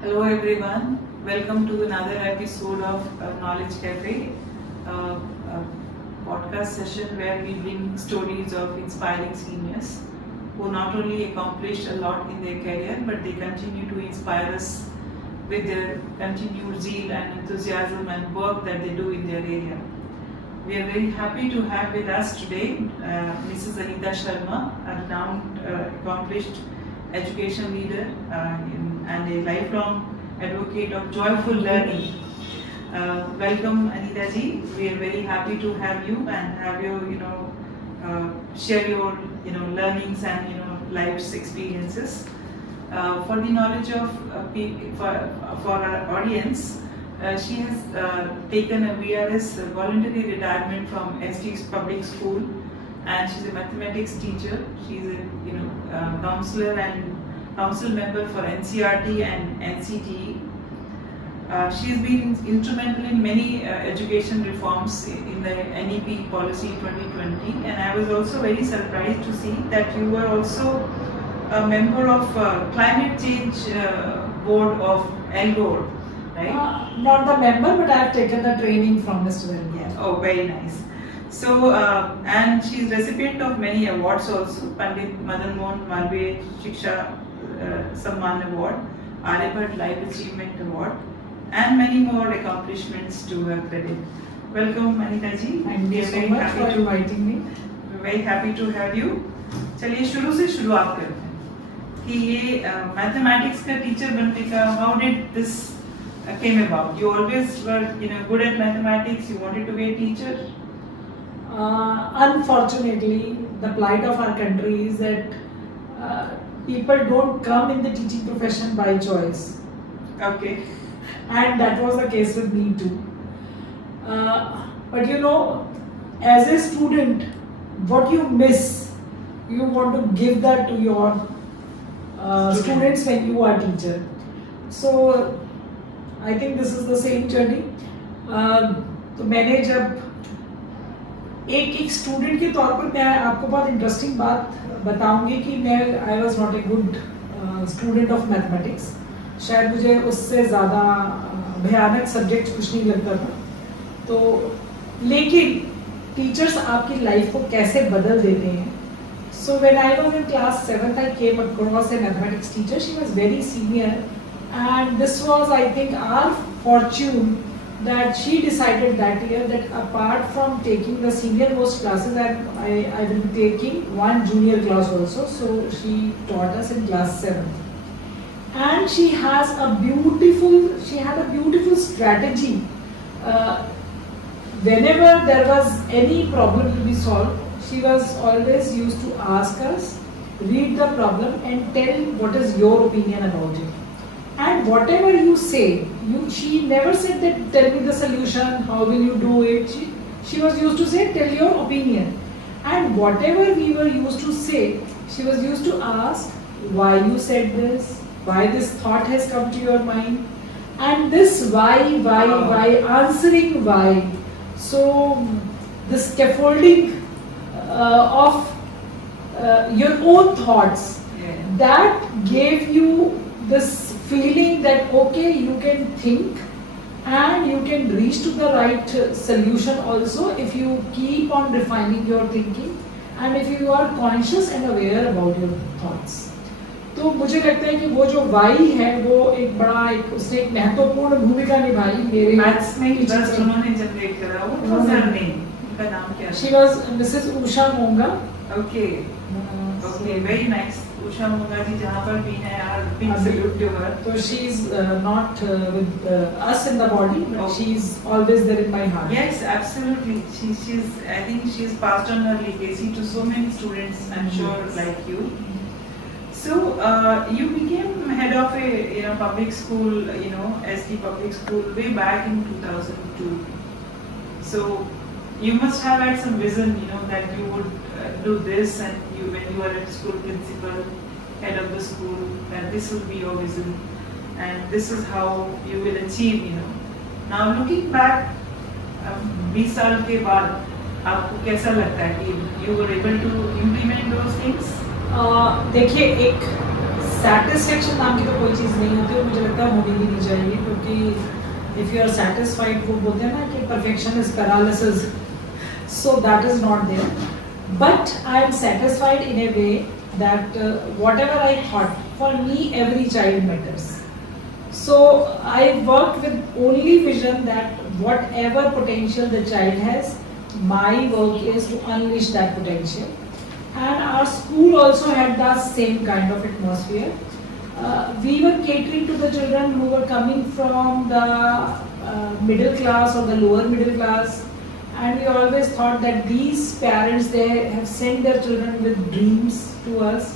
Hello everyone, welcome to another episode of Knowledge Cafe, a podcast session where we bring stories of inspiring seniors who not only accomplished a lot in their career but they continue to inspire us with their continued zeal and enthusiasm and work that they do in their area. We are very happy to have with us today Mrs. Anita Sharma, a renowned, accomplished education leader and a lifelong advocate of joyful learning. Welcome, Anita ji. We are very happy to have you and have you, share your, learnings and life's experiences. For the knowledge of for our audience, she has taken a VRS voluntary retirement from ST's public school, and she's a mathematics teacher. She's a counselor and council member for NCRT and NCTE. She's been instrumental in many education reforms in the NEP policy 2020, and I was also very surprised to see that you were also a member of climate change board of ELGOR, right? Not the member, but I have taken the training from Mr. India. Oh, very nice. So, and she is recipient of many awards also. Pandit Madan Mohan Malviya Shiksha Samman Award, Aryabhatta Life Achievement Award, and many more accomplishments to her credit. Welcome, Anita ji. Thank you so much for inviting me. We're very happy to have you. चलिए शुरू से शुरुआत करते हैं कि ये mathematics का teacher बनने का how did this came about? You always were good at mathematics. You wanted to be a teacher. Unfortunately, the plight of our country is that people don't come in the teaching profession by choice. Okay. And that was the case with me too. But as a student, what you miss, you want to give that to your students when you are teacher. So I think this is the same journey. तो मैंने जब एक student के तौर पर मैं आपको बहुत इंटरेस्टिंग बात बताऊंगी कि मैं I was not a good student of mathematics. शायद मुझे उससे ज़्यादा भयानक सब्जेक्ट कुछ नहीं लगता था. तो लेकिन टीचर्स आपकी लाइफ को कैसे बदल देते हैं. So when I was in class 7th I came across A mathematics teacher. She was very senior and this was, I think, our fortune that she decided that year that apart from taking the senior most classes, and I will be taking one junior class also. So she taught us in class 7th. And she had a beautiful strategy. Whenever there was any problem to be solved, she was always used to ask us, read the problem and tell what is your opinion about it. And whatever you say, she never said that tell me the solution, how will you do it. She was used to say tell your opinion. And whatever we were used to say, she was used to ask why you said this, why this thought has come to your mind. And this why, answering why. So the scaffolding of your own thoughts, that gave you this feeling that okay, you can think and you can reach to the right solution also if you keep on refining your thinking and if you are conscious and aware about your thoughts. तो मुझे लगता है कि वो जो Y है वो एक बड़ा उसने एक महत्वपूर्ण भूमिका निभाई मेरे मैथ्स में इंटरेस्ट उन्होंने जनरेट करा. वो was her name? उनका नाम क्या? She was Mrs. Usha Monga. Okay. Okay, very nice. Usha Monga ji जहाँ पर भी है, big salute to her. So she's not with us in the body, but she's always there in my heart. Yes, absolutely. She's. I think she's passed on her legacy to so many students. I'm sure, like you. So you became head of a public school, ST public school way back in 2002. So you must have had some vision, that you would do this, and when you were at school principal, head of the school, that this will be your vision, and this is how you will achieve. Now looking back, 20 साल के बाद आपको कैसा लगता है कि you were able to implement those things? देखिए, एक सेटिस्फेक्शन नाम की तो कोई चीज़ नहीं होती और मुझे लगता है होनी भी नहीं चाहिए, क्योंकि इफ़ यू आर सेटिस्फाइड, वो बोलते हैं ना कि perfection is paralysis, so that is not there, but I am satisfied in a way that whatever I thought, for me every child matters. So I worked with only vision that whatever potential the child has, my work is to unleash that potential. And our school also had the same kind of atmosphere. We were catering to the children who were coming from the middle class or the lower middle class, and we always thought that these parents, they have sent their children with dreams to us.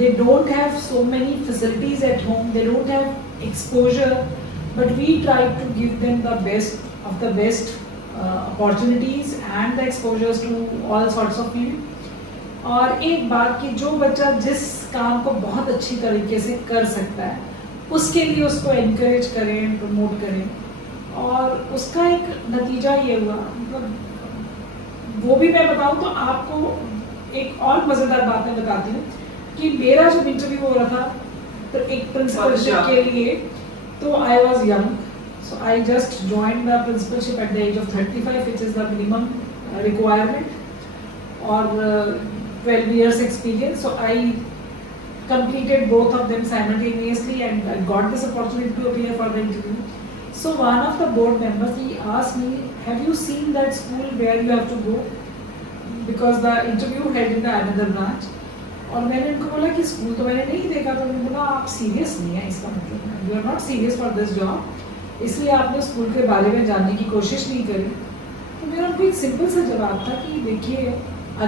They don't have so many facilities at home, they don't have exposure, but we tried to give them the best of the best opportunities and the exposures to all sorts of field. और एक बात कि जो बच्चा जिस काम को बहुत अच्छी तरीके से कर सकता है, उसके लिए उसको encourage करें, प्रमोट करें, और उसका एक नतीजा ये हुआ, मतलब वो भी मैं बताऊँ तो आपको एक और मज़ेदार बात मैं बताती हूँ कि मेरा जब इंटरव्यू हो रहा था तो एक प्रिंसिपलशिप के लिए, तो I was young, so I just join the principalship at the age of 35, which is the minimum requirement, और 12 years experience. So I completed both of them simultaneously and I got this opportunity to appear for the interview. So one of the board members, he asked me, have you seen that school where you have to go? Because the interview held in another branch. और मैंने उनको बोला कि school तो मैंने नहीं देखा, तो उन्होंने बोला आप सीरियस नहीं है, इसका मतलब you are not serious for this job, इसलिए आपने स्कूल के बारे में जानने की कोशिश नहीं करी. तो मेरा उनको एक सिंपल सा जवाब था कि देखिए,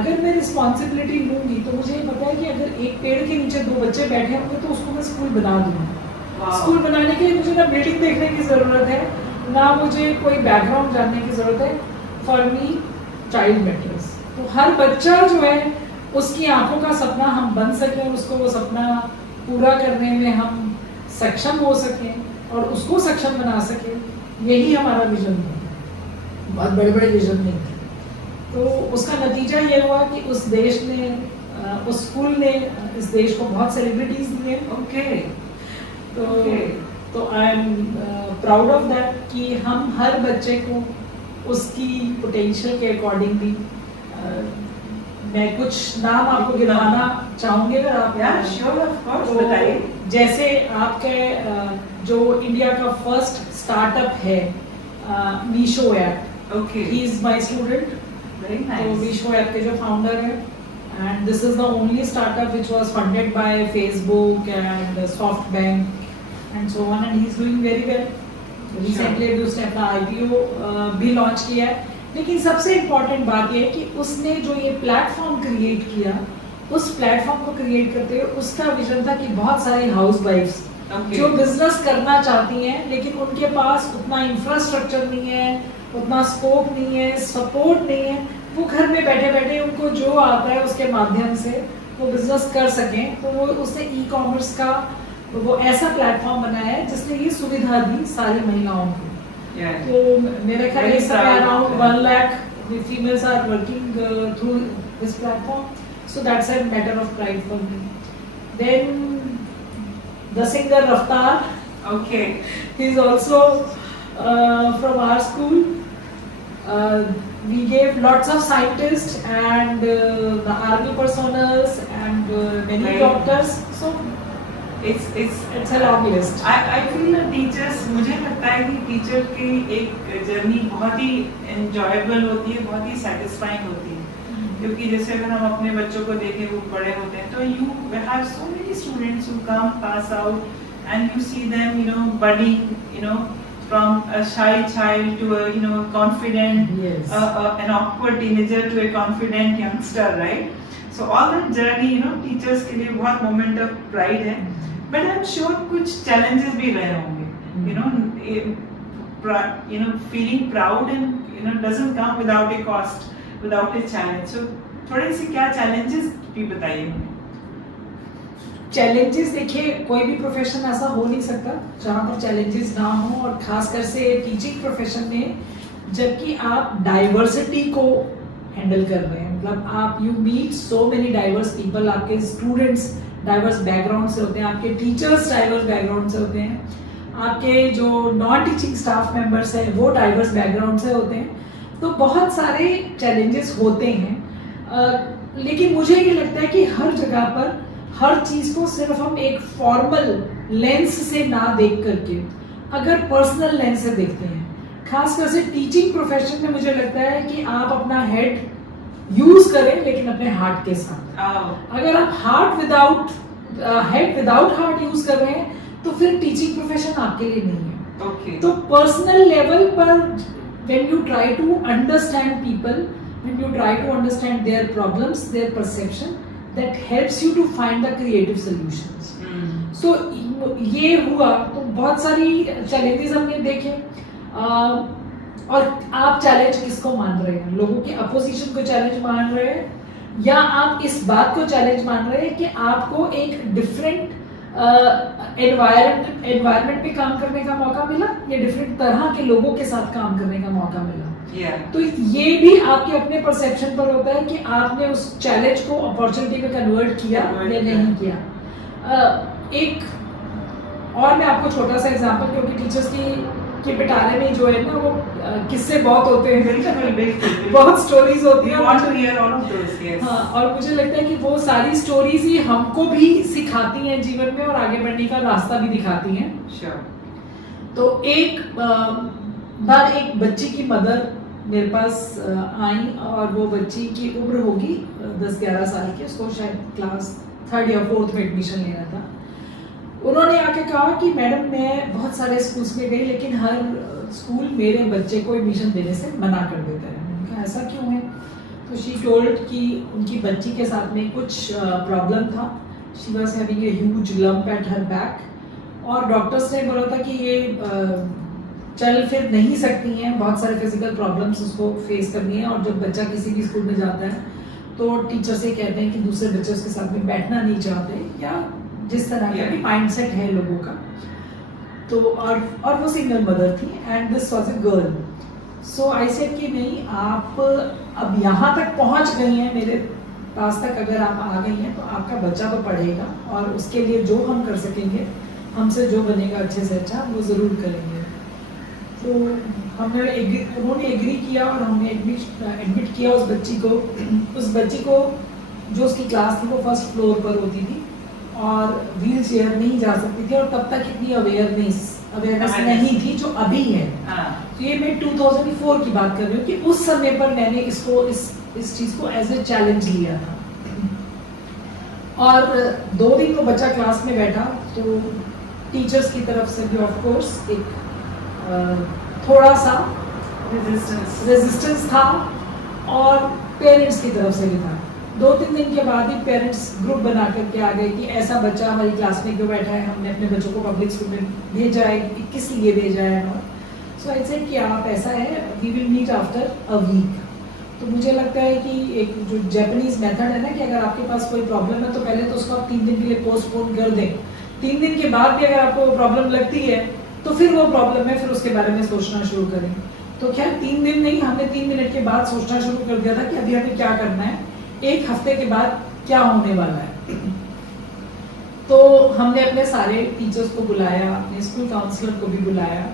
अगर मैं रिस्पॉन्सिबिलिटी लूँगी तो मुझे ये पता है कि अगर एक पेड़ के नीचे 2 बच्चे बैठे होंगे तो उसको मैं स्कूल बना दूँगी. स्कूल बनाने के लिए मुझे ना बिल्डिंग देखने की ज़रूरत है, ना मुझे कोई बैकग्राउंड जानने की ज़रूरत है. For me child matters. तो हर बच्चा जो है उसकी आंखों का सपना हम बन सकें और उसको वो सपना पूरा करने में हम सक्षम हो सकें और उसको सक्षम बना सकें, यही हमारा विजन था. बहुत बड़े बड़े विजन नहीं थे. तो उसका नतीजा ये हुआ कि उस देश ने, उस स्कूल ने इस देश को बहुत सेलिब्रिटीज दिए. ओके. तो I am proud of that कि हम हर बच्चे को उसकी पोटेंशियल के अकॉर्डिंगली, मैं कुछ नाम आपको गिनाना चाहूँगी अगर आप. श्योर, ऑफ कोर्स, बताइए. जैसे आपके जो इंडिया का फर्स्ट स्टार्टअप है, Meesho app, okay, he is my student. Very तो नाइस. मीशो ऐप के जो फाउंडर है, and this is the only startup which was funded by Facebook and SoftBank and so on, and he is doing very well. Recently उसने अपना IPO भी launch किया है. लेकिन सबसे इम्पोर्टेंट बात यह है कि उसने जो ये प्लेटफॉर्म क्रिएट किया, उस प्लेटफॉर्म को क्रिएट करते हुए उसका विजन था कि बहुत सारी हाउस वाइफ्स जो बिजनेस करना चाहती हैं लेकिन उनके पास उतना इंफ्रास्ट्रक्चर नहीं है, उतना स्कोप नहीं है, सपोर्ट नहीं है, वो घर में बैठे बैठे उनको जो आता है उसके माध्यम से वो बिजनेस कर सकें. तो वो उसने ई कॉमर्स का वो ऐसा प्लेटफॉर्म बनाया है जिसने ये सुविधा दी सारी महिलाओं को. तो मेरे ख्याल इस समय around 1 lakh females are working through this platform, so that's a matter of pride for me. Then the singer Raftaar, Okay. he is also from our school. We gave lots of scientists and the army personals and many Right. doctors. So It's a long list. I feel that teachers, मुझे लगता है कि teacher की एक journey बहुत ही enjoyable होती है, बहुत ही satisfying होती है. क्योंकि जैसे अगर हम अपने बच्चों को देखें, वो बड़े होते हैं, तो you have so many students who come, pass out, and you see them, budding, from a shy child to a, confident, Yes. an awkward teenager to a confident youngster, right? So all that journey, teachers के लिए बहुत moment of pride है. But I'm sure कुछ challenges भी रहे होंगे. Feeling proud and doesn't come without a cost, without a challenge. So थोड़े से क्या challenges भी बताइए. चैलेंजेस देखिए, कोई भी प्रोफेशन ऐसा हो नहीं सकता जहाँ पर चैलेंजेस ना हो, और खासकर से टीचिंग प्रोफेशन में जबकि आप डाइवर्सिटी को हैंडल कर रहे हैं. मतलब आप you meet so many diverse people, आपके स्टूडेंट्स डाइवर्स बैकग्राउंड से होते हैं, आपके टीचर्स डाइवर्स बैकग्राउंड से होते हैं, आपके जो नॉन टीचिंग स्टाफ मेंबर्स हैं वो डाइवर्स बैकग्राउंड से होते हैं। तो बहुत सारे चैलेंजेस होते हैं, लेकिन मुझे ये लगता है कि हर जगह पर हर चीज़ को सिर्फ हम एक फॉर्मल लेंस से ना देख करके अगर पर्सनल लेंस से देखते हैं, खासकर से टीचिंग प्रोफेशन में मुझे लगता है कि आप अपना हेड यूज करें लेकिन अपने हार्ट के साथ। अगर आप हेड विदाउट हार्ट यूज कर रहे हैं तो फिर टीचिंग प्रोफेशन आपके लिए नहीं है। तो पर्सनल लेवल पर when you try to understand people, when you try to understand their problems, their perception, that helps you to find the creative solutions. So ये हुआ तो बहुत सारी challenges हमने देखे, और आप चैलेंज किसको मान रहे हैं? लोगों की अपोजिशन को चैलेंज मान रहे हैं या आप इस बात को चैलेंज मान रहे हैं कि आपको एक डिफरेंट एनवायरनमेंट में काम करने का मौका मिला या डिफरेंट तरह के लोगों के साथ काम करने का मौका मिला। तो ये भी आपके अपने परसेप्शन पर होता है कि आपने उस चैलेंज को अपॉर्चुनिटी में कन्वर्ट किया या नहीं किया। एक और मैं आपको छोटा सा एग्जांपल, क्योंकि टीचर्स के पिटारे में जो है ना वो किस्से बहुत होते हैं, बहुत स्टोरीज होती हैं। हाँ, और मुझे लगता है कि वो सारी स्टोरीज ही हमको भी सिखाती हैं जीवन में और आगे बढ़ने का रास्ता भी दिखाती हैं। तो एक बार एक बच्ची की मदर मेरे पास आई और वो बच्ची की उम्र होगी 10-11 साल की, उसको शायद क्लास 3rd या 4th में एडमिशन लेना था। उन्होंने आके कहा कि मैडम मैं बहुत सारे स्कूल्स में गई लेकिन हर स्कूल मेरे बच्चे को एडमिशन देने से मना कर देता है। मैंने कहा ऐसा क्यों है? तो शी टोल्ड कि उनकी बच्ची के साथ में कुछ प्रॉब्लम था। She was having a huge lump at her back और डॉक्टर्स ने बोला था कि ये चल फिर नहीं सकती हैं, बहुत सारे फिजिकल प्रॉब्लम्स उसको फेस करनी है। और जब बच्चा किसी भी स्कूल में जाता है तो टीचर से कहते हैं कि दूसरे बच्चे उसके साथ में बैठना नहीं चाहते या जिस तरह का भी माइंडसेट है लोगों का। तो और वो सिंगल मदर थी and this was a girl. So I said कि नहीं, आप अब यहाँ तक पहुँच गई हैं, मेरे पास तक अगर आप आ गई हैं तो आपका बच्चा तो पढ़ेगा और उसके लिए जो हम कर सकेंगे, हमसे जो बनेगा अच्छे से अच्छा वो ज़रूर करेंगे। तो उन्होंने एग्री किया और हमने एडमिट किया उस बच्ची को जो उसकी क्लास थी वो 1st फ्लोर पर होती थी और व्हील चेयर नहीं जा सकती थी और तब तक इतनी अवेयरनेस नहीं थी जो अभी है। तो ये मैं 2004 की बात कर रही हूँ कि उस समय पर मैंने इसको इस चीज को एज ए चैलेंज लिया था। और 2 दिन वो बच्चा क्लास में बैठा तो टीचर्स की तरफ से भी ऑफ कोर्स एक थोड़ा सा रेजिस्टेंस था और पेरेंट्स की तरफ से भी था। 2-3 दिन के बाद ही पेरेंट्स ग्रुप बना करके आ गए कि ऐसा बच्चा हमारी क्लास में क्यों बैठा है, हमने अपने बच्चों को पब्लिक स्कूल में भेजा है, किस लिए भेजा है। सो आई सेड कि आप ऐसा है, we will meet after a week. तो मुझे लगता है कि एक जो जापानीज मेथड है ना कि अगर आपके पास कोई प्रॉब्लम है तो पहले तो उसको आप 3 दिन के लिए पोस्टपोन कर दें। 3 दिन के बाद भी अगर आपको प्रॉब्लम लगती है तो फिर वो प्रॉब्लम है, फिर उसके बारे में सोचना शुरू करें। तो खैर 3 दिन नहीं, हमने 3 मिनट के बाद सोचना शुरू कर दिया था कि अभी हमें क्या करना है, 1 हफ्ते के बाद क्या होने वाला है। तो हमने अपने सारे टीचर्स को बुलाया, अपने स्कूल काउंसलर को भी बुलाया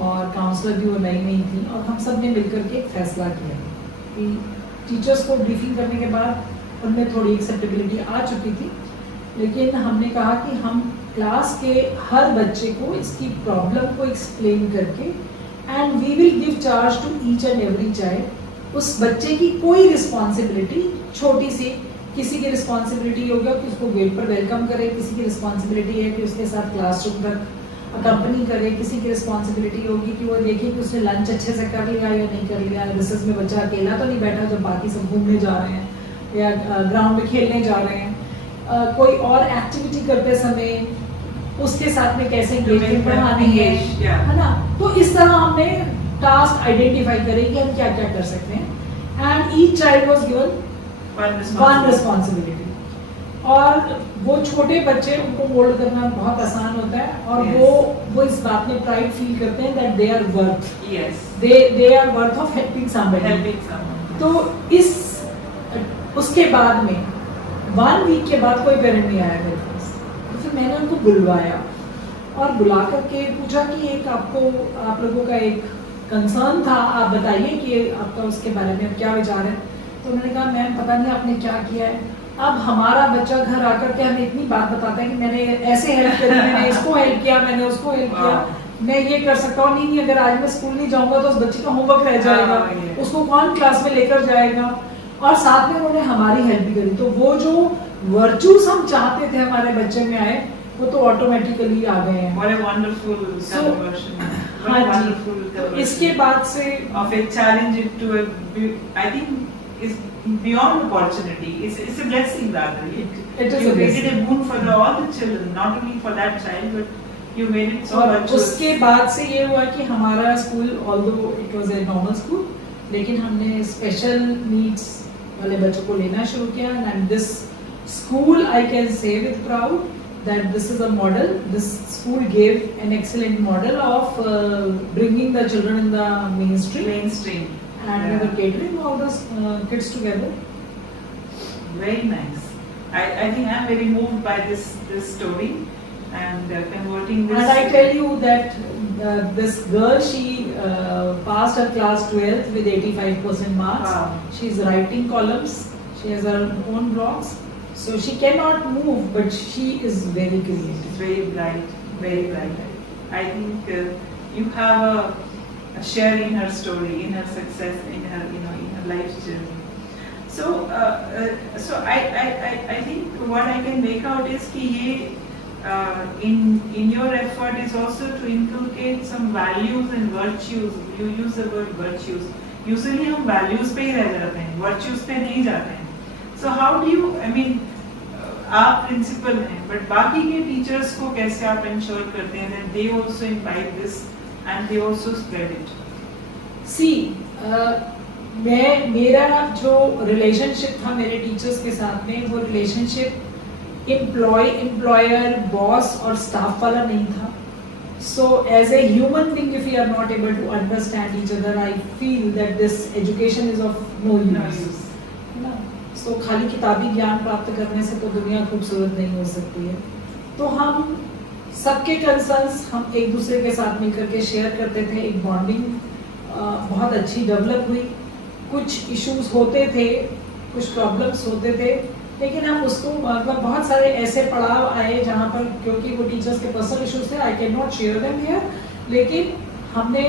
और काउंसलर भी वो नई थी और हम सब ने मिलकर के एक फैसला किया कि टीचर्स को ब्रीफिंग करने के बाद उनमें थोड़ी एक्सेप्टेबिलिटी आ चुकी थी, लेकिन हमने कहा कि हम क्लास के हर बच्चे को इसकी प्रॉब्लम को एक्सप्लेन करके and we will give charge to each and every child. उस बच्चे की कोई रिस्पॉन्सिबिलिटी छोटी सी, किसी की रिस्पॉन्सिबिलिटी होगा कि उसको गेट पर वेलकम करे, किसी की रिस्पॉन्सिबिलिटी है कि उसके साथ क्लासरूम तक अकम्पनी करे, किसी की रिस्पॉन्सिबिलिटी होगी कि वो देखे कि उसने लंच अच्छे से कर लिया या नहीं कर लिया, रिसेस में बच्चा अकेला तो नहीं बैठा जब बाकी सब घूमने जा रहे हैं या ग्राउंड में खेलने जा रहे हैं, कोई और एक्टिविटी करते समय उसके साथ में कैसे एंगेजमेंट बढ़ानी है ना। तो इस तरह हमने टास्क आइडेंटिफाई करे कि हम क्या क्या कर सकते हैं and each child was given one responsibility. और वो छोटे बच्चे, उनको मोल्ड करना बहुत आसान होता है और वो इस बात में प्राइड फील करते हैं that they are worth, they are worth of helping somebody. तो उसके बाद में 1 वीक के बाद कोई पेरेंट नहीं आया मेरे पास। तो फिर मैंने उनको बुलवाया और बुला करके पूछा कि एक आपको आप लोगों का एक कंसर्न था, आप बताइए कि आपका उसके बारे में क्या विचार है। तो उन्होंने कहा मैम पता नहीं आपने क्या किया है, अब हमारा बच्चा घर आकर के हमें इतनी बात बताता है कि मैंने ऐसे हेल्प करी, मैंने इसको हेल्प किया, मैंने उसको हेल्प किया, मैं ये कर सकता हूँ, नहीं अगर आज मैं स्कूल नहीं जाऊंगा तो उस बच्चे का होमवर्क रह जाएगा, उसको कौन क्लास में लेकर जाएगा। और साथ में उन्होंने हमारी हेल्प भी करी। तो वो जो वर्चूज हम चाहते थे हमारे बच्चे में आए, वो तो ऑटोमेटिकली आ गए हैं। What a wonderful conversion. What हाँ a जी, wonderful तो conversion. इसके बाद से of a challenge to a, I think is beyond opportunity. It's a blessing rather. It is You a made blessing. it a boon for all the children, not only for that child, but you made it so और much. उसके बाद से ये हुआ कि हमारा school although it was a normal school, लेकिन हमने स्पेशल नीड्स वाले बच्चों को लेना शुरू किया। And this school I can say with proud that this is a model. This school gave an excellent model of bringing the children in the mainstream. Mainstream. And we were catering all the kids together. Very nice. I think I'm very moved by this story and converting this. And I tell you that this girl, she passed her class 12th with 85% marks. Wow. She's writing columns. She has her own blogs. So she cannot move, but she is very creative. Very bright, very bright. I think you have a share in her story, in her success, in her in her life's journey. So I think what I can make out is कि ये in your effort is also to inculcate some values and virtues. You use the word virtues. Usually हम values पे ही रह जाते हैं, virtues पे नहीं जाते हैं. So how do you, I mean, आप प्रिंसिपल हैं, बट बाकी के टीचर्स को कैसे आप इंश्योर करते हैं that they also imbibe this and they also spread it? See, मेरा जो रिलेशनशिप था मेरे टीचर्स के साथ में, वो रिलेशनशिप एम्प्लॉयर बॉस और स्टाफ वाला नहीं था। So as a human being, if we are not able to understand each other, I feel that this education is of no use. तो खाली किताबी ज्ञान प्राप्त करने से तो दुनिया खूबसूरत नहीं हो सकती है। तो हम सबके कंसर्न्स हम एक दूसरे के साथ मिलकर के शेयर करते थे, एक बॉन्डिंग बहुत अच्छी डेवलप हुई। कुछ इश्यूज होते थे, कुछ प्रॉब्लम्स होते थे, लेकिन हम उसको मतलब बहुत सारे ऐसे पड़ाव आए जहाँ पर, क्योंकि वो टीचर्स के पर्सनल इश्यूज थे, I can not share them here, लेकिन हमने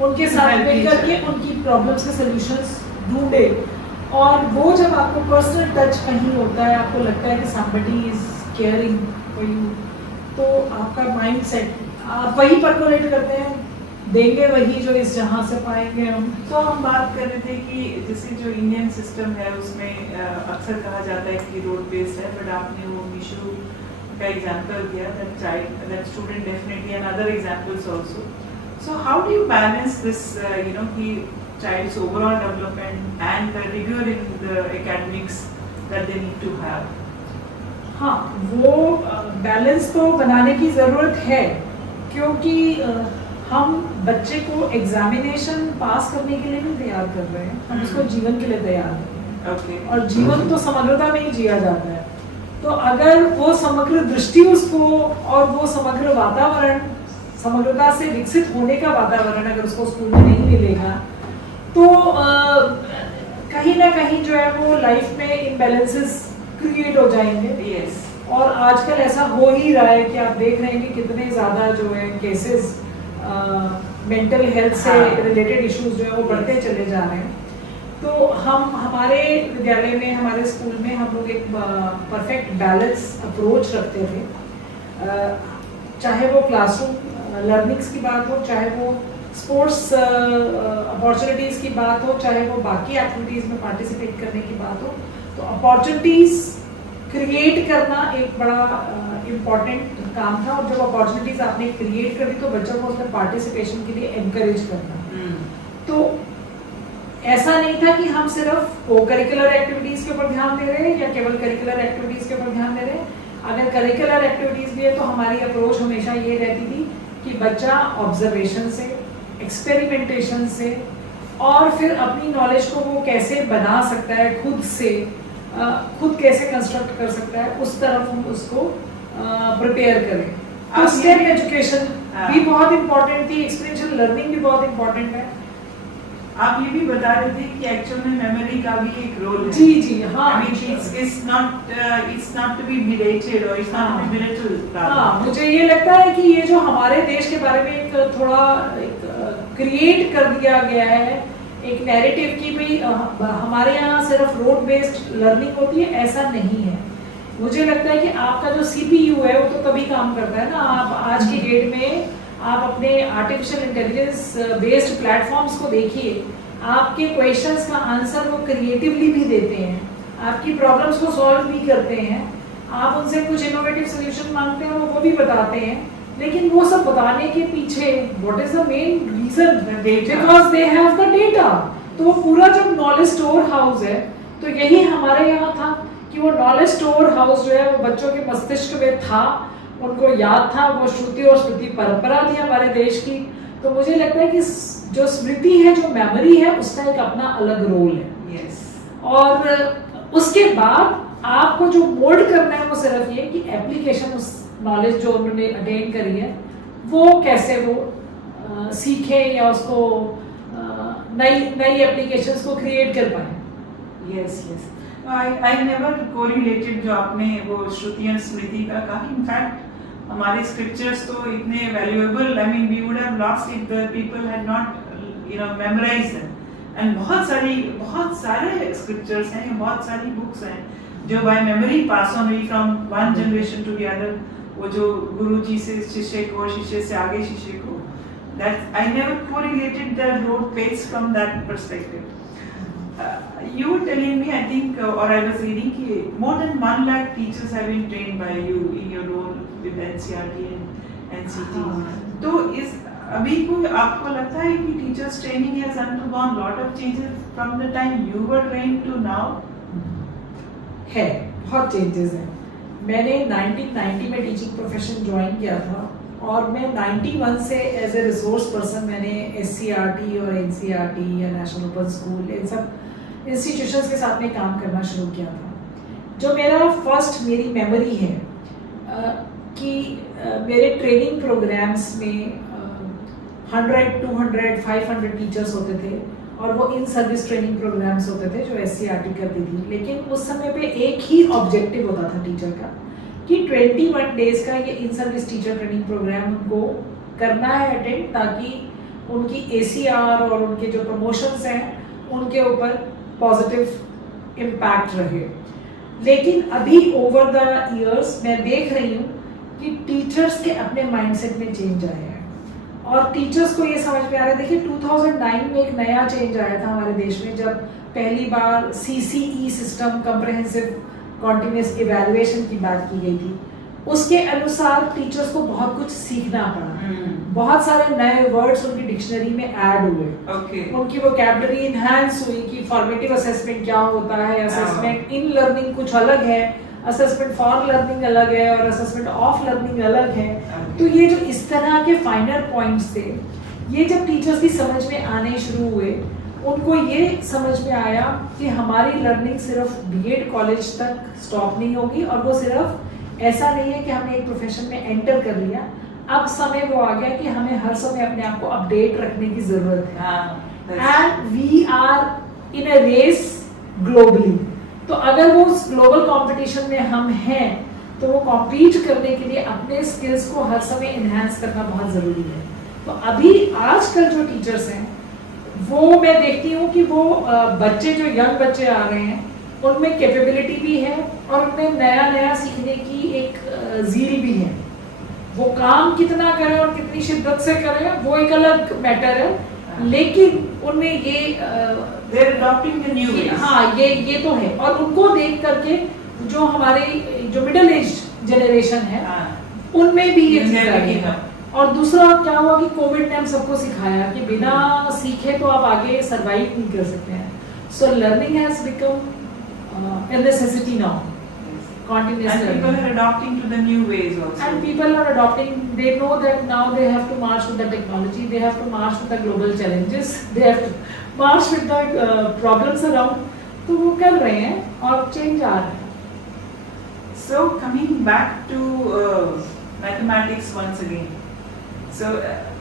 उनके साथ मिलकर के उनकी प्रॉब्लम्स के सॉल्यूशंस ढूंढे। और वो जब आपको पर्सनल टच कहीं होता है, आपको लगता है कि somebody is caring for you, तो आपका माइंड सेट आप वही परकोलेट करते हैं, देंगे वही जो इस जहां से पाएंगे हम। तो हम बात कर रहे थे कि जैसे जो इंडियन सिस्टम है उसमें अक्सर कहा जाता है कि रोड बेस्ड है, बट आपने वो मीशू का एग्जांपल दिया, that student definitely, and other examples also. So how do you balance this कि child's overall development and the rigor in the academics that they need to have? हाँ, वो balance तो बनाने की ज़रूरत है, क्योंकि हम बच्चे को एग्जामिनेशन पास करने के लिए नहीं तैयार कर रहे हैं, हम उसको जीवन के लिए तैयार कर रहे हैं। Okay. और जीवन तो समग्रता में ही जिया जाता है। तो अगर वो समग्र दृष्टि उसको और वो समग्र वातावरण, समग्रता से विकसित होने का वातावरण अगर उसको स्कूल में नहीं मिलेगा, तो कहीं ना कहीं जो है वो लाइफ में इम्बैलेंसेस क्रिएट हो जाएंगे। Yes. और आजकल ऐसा हो ही रहा है कि आप देख रहे हैं कि कितने ज़्यादा जो है केसेस मेंटल हेल्थ से रिलेटेड इश्यूज जो है वो बढ़ते चले जा रहे हैं। तो हम हमारे विद्यालय में, हमारे स्कूल में हम लोग एक परफेक्ट बैलेंस अप्रोच रखते थे, चाहे वो क्लासरूम लर्निंग्स की बात हो, चाहे वो स्पोर्ट्स अपॉर्चुनिटीज़ की बात हो, चाहे वो बाकी एक्टिविटीज़ में पार्टिसिपेट करने की बात हो। तो अपॉर्चुनिटीज़ क्रिएट करना एक बड़ा इम्पॉर्टेंट काम था, और जब अपॉर्चुनिटीज़ आपने क्रिएट करी तो बच्चों को उसमें पार्टिसिपेशन के लिए एनकरेज करना। तो ऐसा नहीं था कि हम सिर्फ को करिकुलर एक्टिविटीज़ के ऊपर ध्यान दे रहे हैं या केवल करिकुलर एक्टिविटीज़ के ऊपर ध्यान दे रहे हैं। अगर करिकुलर एक्टिविटीज़ भी है तो हमारी अप्रोच हमेशा ये रहती थी कि बच्चा ऑब्जर्वेशन से, एक्सपेरिमेंटेशन से, और फिर अपनी नॉलेज को वो कैसे बना सकता है खुद से, खुद कैसे कंस्ट्रक्ट कर सकता है, उस तरफ हम उसको प्रिपेयर करें। तो आप स्टेम ये- एजुकेशन हाँ। भी बहुत इंपॉर्टेंट थी, एक्सपीरियंशियल लर्निंग भी बहुत इंपॉर्टेंट है। आप ये भी बता रहे थे कि एक्चुअल में मेमोरी का भी एक रोल है। जी जी हाँ, I mean, it's not to be belated or it's not to be belittled. हाँ, मुझे ये लगता है कि ये जो हमारे देश के बारे में एक थोड़ा क्रिएट कर दिया गया है एक नैरेटिव की भाई हमारे यहाँ सिर्फ रोड बेस्ड लर्निंग होती है, ऐसा नहीं है। मुझे लगता है कि आपका जो CPU है वो तो तभी काम करता है ना, आप आज की डेट में आप अपने आर्टिफिशियल इंटेलिजेंस बेस्ड प्लेटफॉर्म्स को देखिए, आपके क्वेश्चंस का आंसर वो क्रिएटिवली भी देते हैं, आपकी प्रॉब्लम्स को सॉल्व भी करते हैं, आप उनसे कुछ इनोवेटिव सोल्यूशन मांगते हैं वो भी बताते हैं, लेकिन वो सब बताने के पीछे what is the main reason? Because they have the data. तो वो पूरा जो नॉलेज स्टोर हाउस है, तो यही हमारे यहाँ था कि वो नॉलेज स्टोर हाउस जो है वो बच्चों के मस्तिष्क में था, उनको याद था, वो श्रुति और स्मृति परंपरा थी हमारे देश की। तो मुझे लगता है कि जो स्मृति है, जो मेमोरी है, उसका एक अपना अलग रोल है। Yes. और उसके बाद आपको जो मोल्ड करना है वो सिर्फ ये कि एप्लीकेशन उस नॉलेज जो उन्होंने अटेन करी है वो कैसे वो सीखें या उसको नई एप्लीकेशंस को क्रिएट कर पाए। Yes, yes. I never correlated जो आपने वो श्रुति और स्मृति का कहा कि इनफैक्ट हमारे स्क्रिप्चर्स तो इतने valuable, I mean we would have lost if the people had not memorized them. And बहुत सारे स्क्रिप्चर्स हैं, बहुत सारी बुक्स हैं जो by memory pass on हुई from one generation to the other, वो जो गुरु जी से शिष्य को, शिष्य से आगे शिष्य को, that I never correlated the road pace from that perspective. You were telling me, I think, or I was reading, कि more than 1 lakh teachers have been trained by you in your role with NCERT and NCT. तो इस अभी कोई आपको लगता है कि teachers training has undergone lot of changes from the time you were trained to now? है, बहुत चेंजेस हैं। मैंने 1990 में टीचिंग प्रोफेशन ज्वाइन किया था और मैं 91 से एज ए रिसोर्स पर्सन मैंने SCERT और NCERT या नेशनल ओपन स्कूल इन सब इंस्टीट्यूशंस के साथ में काम करना शुरू किया था। जो मेरी मेमोरी है कि मेरे ट्रेनिंग प्रोग्राम्स में 100, 200, 500 टीचर्स होते थे और वो इन सर्विस ट्रेनिंग प्रोग्राम्स होते थे जो SCERT करती थी। लेकिन उस समय पे एक ही ऑब्जेक्टिव होता था टीचर का कि 21 डेज का ये in service teacher training programme उनको करना है अटेंड, ताकि उनकी ACR और उनके जो प्रमोशंस हैं उनके ऊपर पॉजिटिव इम्पैक्ट रहे। लेकिन अभी ओवर द इयर्स मैं देख रही हूँ कि टीचर्स के अपने माइंडसेट में चेंज आया है और टीचर्स को ये समझ में आ रहा है। देखिए 2009 में एक नया चेंज आया था हमारे देश में, जब पहली बार CCE system, comprehensive continuous evaluation की बात की गई थी। उसके अनुसार टीचर्स को बहुत कुछ सीखना पड़ा, बहुत सारे नए वर्ड्स उनकी डिक्शनरी में ऐड हुए, उनकी वोकैबुलरी इनहैंस हुई कि फॉर्मेटिव असेसमेंट क्या होता है, असेसमेंट इन लर्निंग कुछ अलग है, असेसमेंट फॉर लर्निंग अलग है और असेसमेंट ऑफ लर्निंग अलग है। तो ये जो इस तरह के फाइनल पॉइंट्स थे, ये जब टीचर्स की समझ में आने शुरू हुए, उनको ये समझ में आया कि हमारी लर्निंग सिर्फ B.Ed कॉलेज तक स्टॉप नहीं होगी और वो सिर्फ ऐसा नहीं है कि हमने एक प्रोफेशन में एंटर कर लिया। अब समय वो आ गया कि हमें हर समय अपने आप को अपडेट रखने की जरूरत है and we are in a race globally. तो अगर वो उस ग्लोबल कंपटीशन में हम हैं तो वो कॉम्पीट करने के लिए अपने स्किल्स को हर समय इन्हांस करना बहुत ज़रूरी है। तो अभी आजकल जो टीचर्स हैं वो मैं देखती हूँ कि वो बच्चे जो यंग बच्चे आ रहे हैं उनमें कैपेबिलिटी भी है और उनमें नया नया सीखने की एक ज़ील भी है। वो काम कितना करें और कितनी शिद्दत से करें वो एक अलग मैटर है, लेकिन उनमें ये adopting the new ways. हाँ ये तो है। और उनको देख करके जो हमारे जो मिडिल एज जनरेशन है उनमें भी ये चीज़ आ गई है। और दूसरा क्या हुआ कि कोविड ने हम सबको सिखाया कि बिना सीखे तो आप आगे सरवाइव नहीं कर सकते हैं। So learning has become a necessity now. Continuous And learning. people are adopting to the new ways also. And people are adopting. They know that now they have to march with the technology. They have to march with the global challenges. They have to march with the problems around. तो वो कर रहे हैं और change आ रहा है। So coming back to mathematics once again. So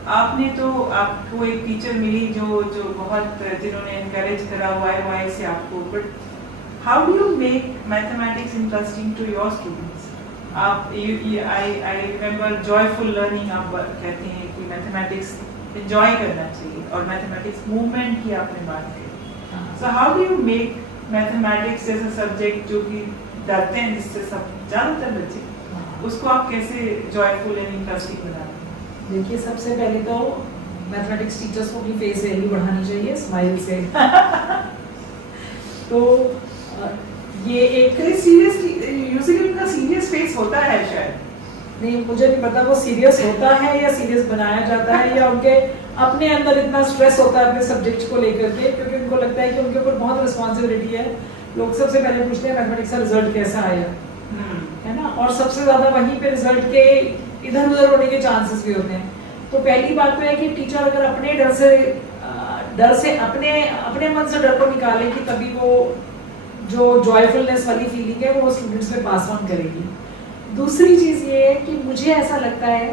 आपने तो आपको एक टीचर मिली जो बहुत जिन्होंने encourage करा YY से आपको, but how do you make mathematics interesting to your students? आप I remember joyful learning आप कहते हैं कि mathematics enjoy करना चाहिए, और mathematics movement की आपने बात की। So how do you make mathematics जैसा subject जो कि डरते हैं जिससे सब ज़्यादातर बच्चे, उसको आप कैसे joyful and interesting बनाते हैं? देखिए, सबसे पहले तो मैथमेटिक्स टीचर्स को अपनी फेस वैल्यू बढ़ानी चाहिए स्माइल से। तो ये एक सीरियसली यूजुअली उनका सीरियस फेस होता है शायद, नहीं, मुझे नहीं पता वो सीरियस होता है या सीरियस बनाया जाता है, या उनके अपने अंदर इतना स्ट्रेस होता है अपने सब्जेक्ट को लेकर के, क्योंकि उनको लगता है कि उनके ऊपर बहुत रिस्पॉन्सिबिलिटी है। लोग सबसे पहले पूछते हैं मैथमेटिक्स का रिजल्ट कैसा आया, है ना, और सबसे ज्यादा वहीं पे रिजल्ट के इधर उधर होने के चांसेस भी होते हैं। तो पहली बात तो है कि टीचर अगर अपने डर से अपने मन से डर को निकाले कि तभी वो जो जॉयफुलनेस वाली फीलिंग है वो स्टूडेंट्स में पास ऑन करेगी। दूसरी चीज़ ये है कि मुझे ऐसा लगता है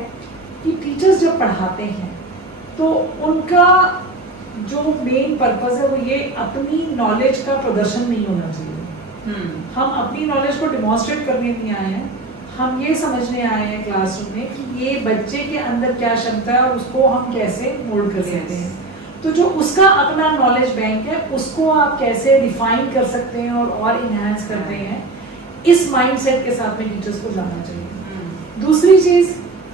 कि टीचर्स जब पढ़ाते हैं तो उनका जो मेन पर्पस है वो ये अपनी नॉलेज का प्रदर्शन नहीं होना चाहिए। हम अपनी नॉलेज को डिमॉन्स्ट्रेट करने नहीं आए हैं, हम ये समझने आए हैं क्लासरूम में कि ये बच्चे के अंदर क्या क्षमता है और उसको हम कैसे मोल्ड कर सकते हैं। तो जो उसका अपना नॉलेज बैंक है उसको आप कैसे डिफाइन कर सकते हैं और इनहेंस करते हैं, इस माइंडसेट के साथ में टीचर्स को जाना चाहिए। दूसरी चीज़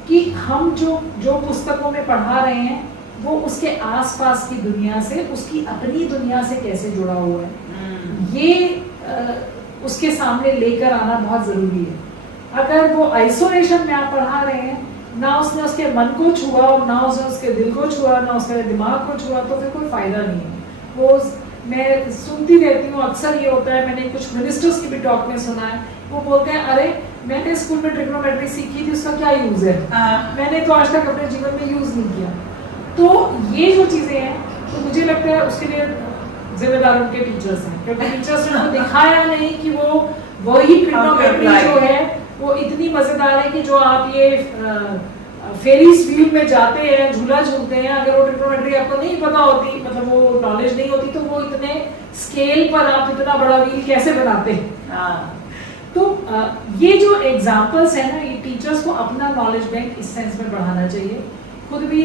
कि हम जो पुस्तकों में पढ़ा रहे हैं वो उसके आसपास की दुनिया से, उसकी अपनी दुनिया से कैसे जुड़ा हुआ है, ये उसके सामने लेकर आना बहुत ज़रूरी है। अगर वो आइसोलेशन में आप पढ़ा रहे हैं, ना उसने उसके मन को छुआ और ना उसने उसके दिल को छुआ, ना उसके दिमाग को छुआ, तो फिर कोई फ़ायदा नहीं है। वो मैं सुनती रहती हूँ, अक्सर ये होता है, मैंने कुछ मिनिस्टर्स की भी टॉक में सुना है, वो बोलते हैं अरे मैंने स्कूल में ट्रिग्नोमेट्री सीखी थी, उसका क्या यूज़ है, मैंने तो आज तक अपने जीवन में यूज़ नहीं किया। तो ये जो चीज़ें हैं, तो मुझे लगता है उसके लिए जिम्मेदार उनके टीचर्स हैं, क्योंकि टीचर्स ने दिखाया नहीं कि वो वही ट्रिग्नोमेट्री जो है वो इतनी मज़ेदार है कि जो आप ये फेरीज व्हील में जाते हैं, झूला झूलते हैं, अगर वो ट्रिग्नोमेट्री आपको नहीं पता होती, मतलब वो नॉलेज नहीं होती, तो वो इतने स्केल पर आप इतना बड़ा व्हील कैसे बनाते हैं। तो ये जो एग्जाम्पल्स है ना, ये टीचर्स को अपना नॉलेज बैंक इस सेंस में बढ़ाना चाहिए, खुद भी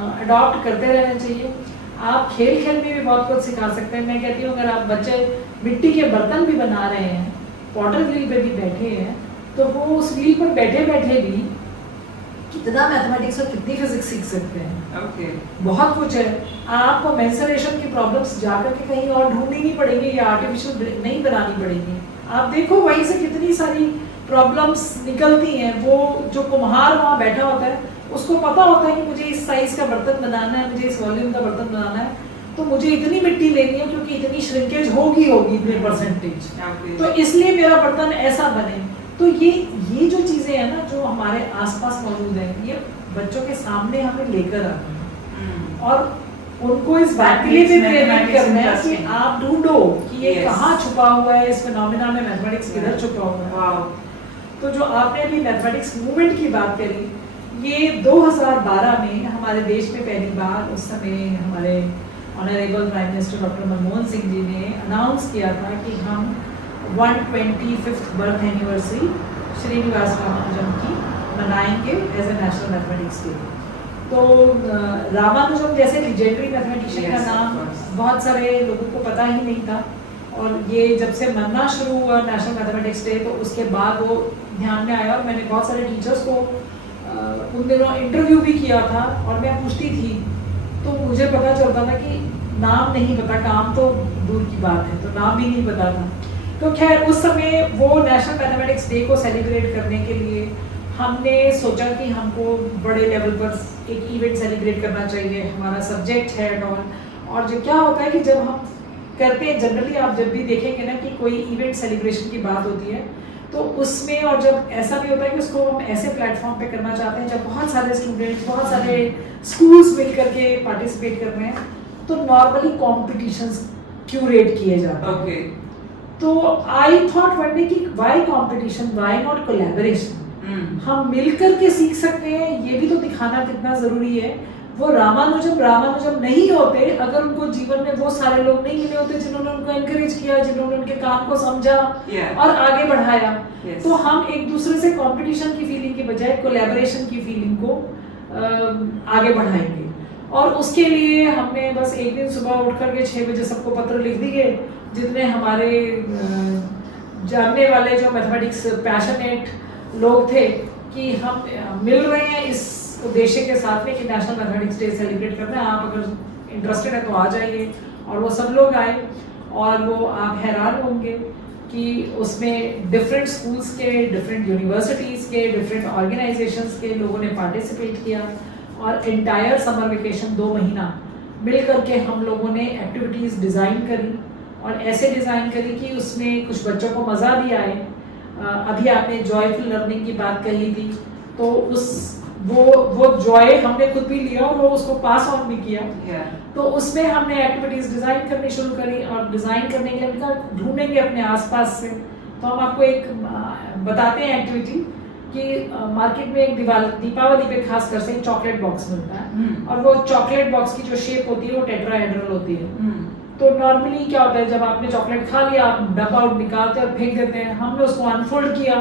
अडॉप्ट करते रहना चाहिए। आप खेल खेल में भी बहुत कुछ सिखा सकते हैं। मैं कहती हूँ अगर आप बच्चे मिट्टी के बर्तन भी बना रहे हैं, पॉटर व्हील पे भी बैठे हैं, तो वो उस व्हील पर बैठे बैठे भी कितना मैथमेटिक्स और कितनी फिजिक्स सीख सकते हैं। बहुत कुछ है। आपको मेंसुरेशन की प्रॉब्लम्स जाकर के कहीं और ढूंढनी नहीं पड़ेगी या आर्टिफिशियल नहीं बनानी पड़ेगी। आप देखो वहीं से कितनी सारी प्रॉब्लम्स निकलती हैं। वो जो कुम्हार वहाँ बैठा होता है उसको पता होता है कि मुझे इस साइज का बर्तन बनाना है, मुझे इस वॉल्यूम का बर्तन बनाना है, तो मुझे इतनी मिट्टी लेनी है क्योंकि इतनी श्रिंकेज होगी इतने परसेंटेज, तो इसलिए मेरा बर्तन ऐसा बने। तो ये जो चीजें हैं ना, जो हमारे आसपास मौजूद है, ये बच्चों के सामने हमें लेकर आना है और उनको इस बात के लिए भी प्रेरित करना है कि आप ढूंढो कि ये कहाँ छुपा हुआ है, इस फिनोमेना में मैथमेटिक्स किधर छुपा हुआ है। तो जो आपने अभी मैथमेटिक्स मूवमेंट की बात करी, ये 2012 में हमारे देश में पहली बार, उस समय हमारे honourable prime minister doctor Manmohan Singh ji ने अनाउंस किया था कि हम 125th birth anniversary Srinivas Ramanujam की मनाएंगे as a national mathematics day. तो रामानुजम जैसे लीजेंडरी मैथमेटिशियन का नाम बहुत सारे लोगों को पता ही नहीं था, और ये जब से मनना शुरू हुआ नेशनल मैथमेटिक्स डे, तो उसके बाद वो ध्यान में आया। और मैंने बहुत सारे टीचर्स को उन दिनों इंटरव्यू भी किया था, और मैं पूछती थी तो मुझे पता चलता था कि नाम नहीं पता, काम तो दूर की बात है, तो नाम भी नहीं पता था। तो खैर उस समय वो नेशनल मैथमेटिक्स डे को सेलिब्रेट करने के लिए हमने सोचा कि हमको बड़े लेवल पर एक इवेंट सेलिब्रेट करना चाहिए, हमारा सब्जेक्ट है एंड ऑल। और जो क्या होता है कि जब हम करते हैं, जनरली आप जब भी देखेंगे ना कि कोई इवेंट सेलिब्रेशन की बात होती है, तो उसमें, और जब ऐसा भी होता है कि उसको हम ऐसे प्लेटफॉर्म पे करना चाहते हैं जब बहुत सारे स्टूडेंट्स, बहुत सारे स्कूल्स मिल करके पार्टिसिपेट कर रहे हैं, तो नॉर्मली कॉम्पिटिशन्स क्यूरेट किए जाते हैं। तो आई थॉट वन डे कि why competition, why not collaboration, हम मिलकर के सीख सकते हैं, ये भी तो दिखाना कितना जरूरी है। वो रामानुजम नहीं होते अगर उनको जीवन में वो सारे लोग नहीं मिले होते जिन्होंने उनको एनकरेज किया, जिन्होंने उनके काम को समझा और आगे बढ़ाया। तो हम एक दूसरे से कंपटीशन की फीलिंग के बजाय कोलैबोरेशन की फीलिंग को आगे बढ़ाएंगे। और उसके लिए हमने बस एक दिन सुबह उठ करके 6 बजे सबको पत्र लिख दिए, जितने हमारे जानने वाले जो मैथमेटिक्स पैशनेट लोग थे, कि हम मिल रहे हैं इस उद्देश्य के साथ में कि नेशनल मैथमेटिक्स डे सेलिब्रेट करना है, आप अगर इंटरेस्टेड है तो आ जाइए। और वो सब लोग आए और वो आप हैरान होंगे कि उसमें डिफरेंट स्कूल्स के, डिफरेंट यूनिवर्सिटीज़ के, डिफरेंट ऑर्गेनाइजेशंस के लोगों ने पार्टिसिपेट किया। और एंटायर समर वेकेशन 2 महीना मिल करके हम लोगों ने एक्टिविटीज़ डिज़ाइन करी, और ऐसे डिज़ाइन करी कि उसमें कुछ बच्चों को मज़ा भी आए। अभी आपने जॉयफुल लर्निंग की बात कही थी, तो वो जॉय हमने खुद भी लिया और वो उसको पास ऑन भी किया। तो उसमें हमने एक्टिविटीज डिजाइन करनी शुरू करी, और डिजाइन करने के लिए उनका ढूंढेंगे अपने आसपास से। तो हम आपको एक बताते हैं एक्टिविटी कि मार्केट में एक दीपावली पे खासकर से चॉकलेट बॉक्स मिलता है, और वो चॉकलेट बॉक्स की जो शेप होती है वो टेट्राहेड्रल होती है। तो नॉर्मली क्या होता है, जब आपने चॉकलेट खा लिया आप डब्बा आउट निकालते और फेंक देते हैं। हमने उसको अनफोल्ड किया,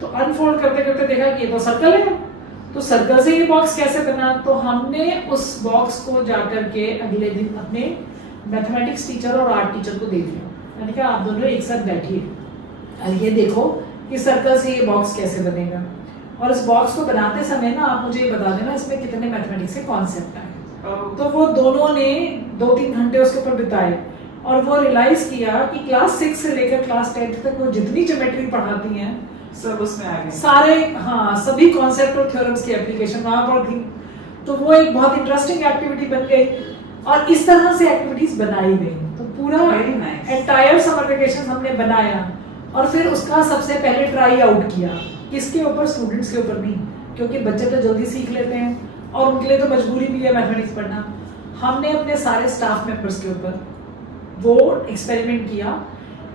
तो अनफोल्ड करते करते देखा कि ये तो सर्कल है, तो सर्कल से ये बॉक्स कैसे बना। तो हमने उस बॉक्स को जाकर के अगले दिन अपने मैथमेटिक्स टीचर और आर्ट टीचर को दे दिया। मैंने कहा आप दोनों एक साथ बैठिए और ये देखो कि सर्कल से ये बॉक्स कैसे बनेगा, और इस बॉक्स को बनाते समय ना आप मुझे ये बता देना इसमें कितने मैथमेटिक्स के कॉन्सेप्ट आए। तो वो दोनों ने 2-3 घंटे उसके ऊपर बिताए, और वो रियलाइज किया कि क्लास 6 से लेकर क्लास 10 तक वो जितनी ज्योमेट्री पढ़ाती हैं सब उसमें आ गए, सारे, हाँ, सभी कॉन्सेप्ट और थ्योरम्स की एप्लीकेशन वहां पर थी। तो वो एक बहुत इंटरेस्टिंग एक्टिविटी बन गई, और इस तरह से एक्टिविटीज बनाई गई। तो पूरा एंटायर समर वेकेशन हमने बनाया, और फिर उसका सबसे पहले ट्राई आउट किया। किसके ऊपर? स्टूडेंट्स के ऊपर नहीं, क्योंकि बच्चे तो जल्दी सीख लेते हैं और उनके लिए तो मजबूरी भी है मैथमेटिक्स पढ़ना। हमने अपने सारे स्टाफ मेंबर्स के ऊपर वो एक्सपेरिमेंट किया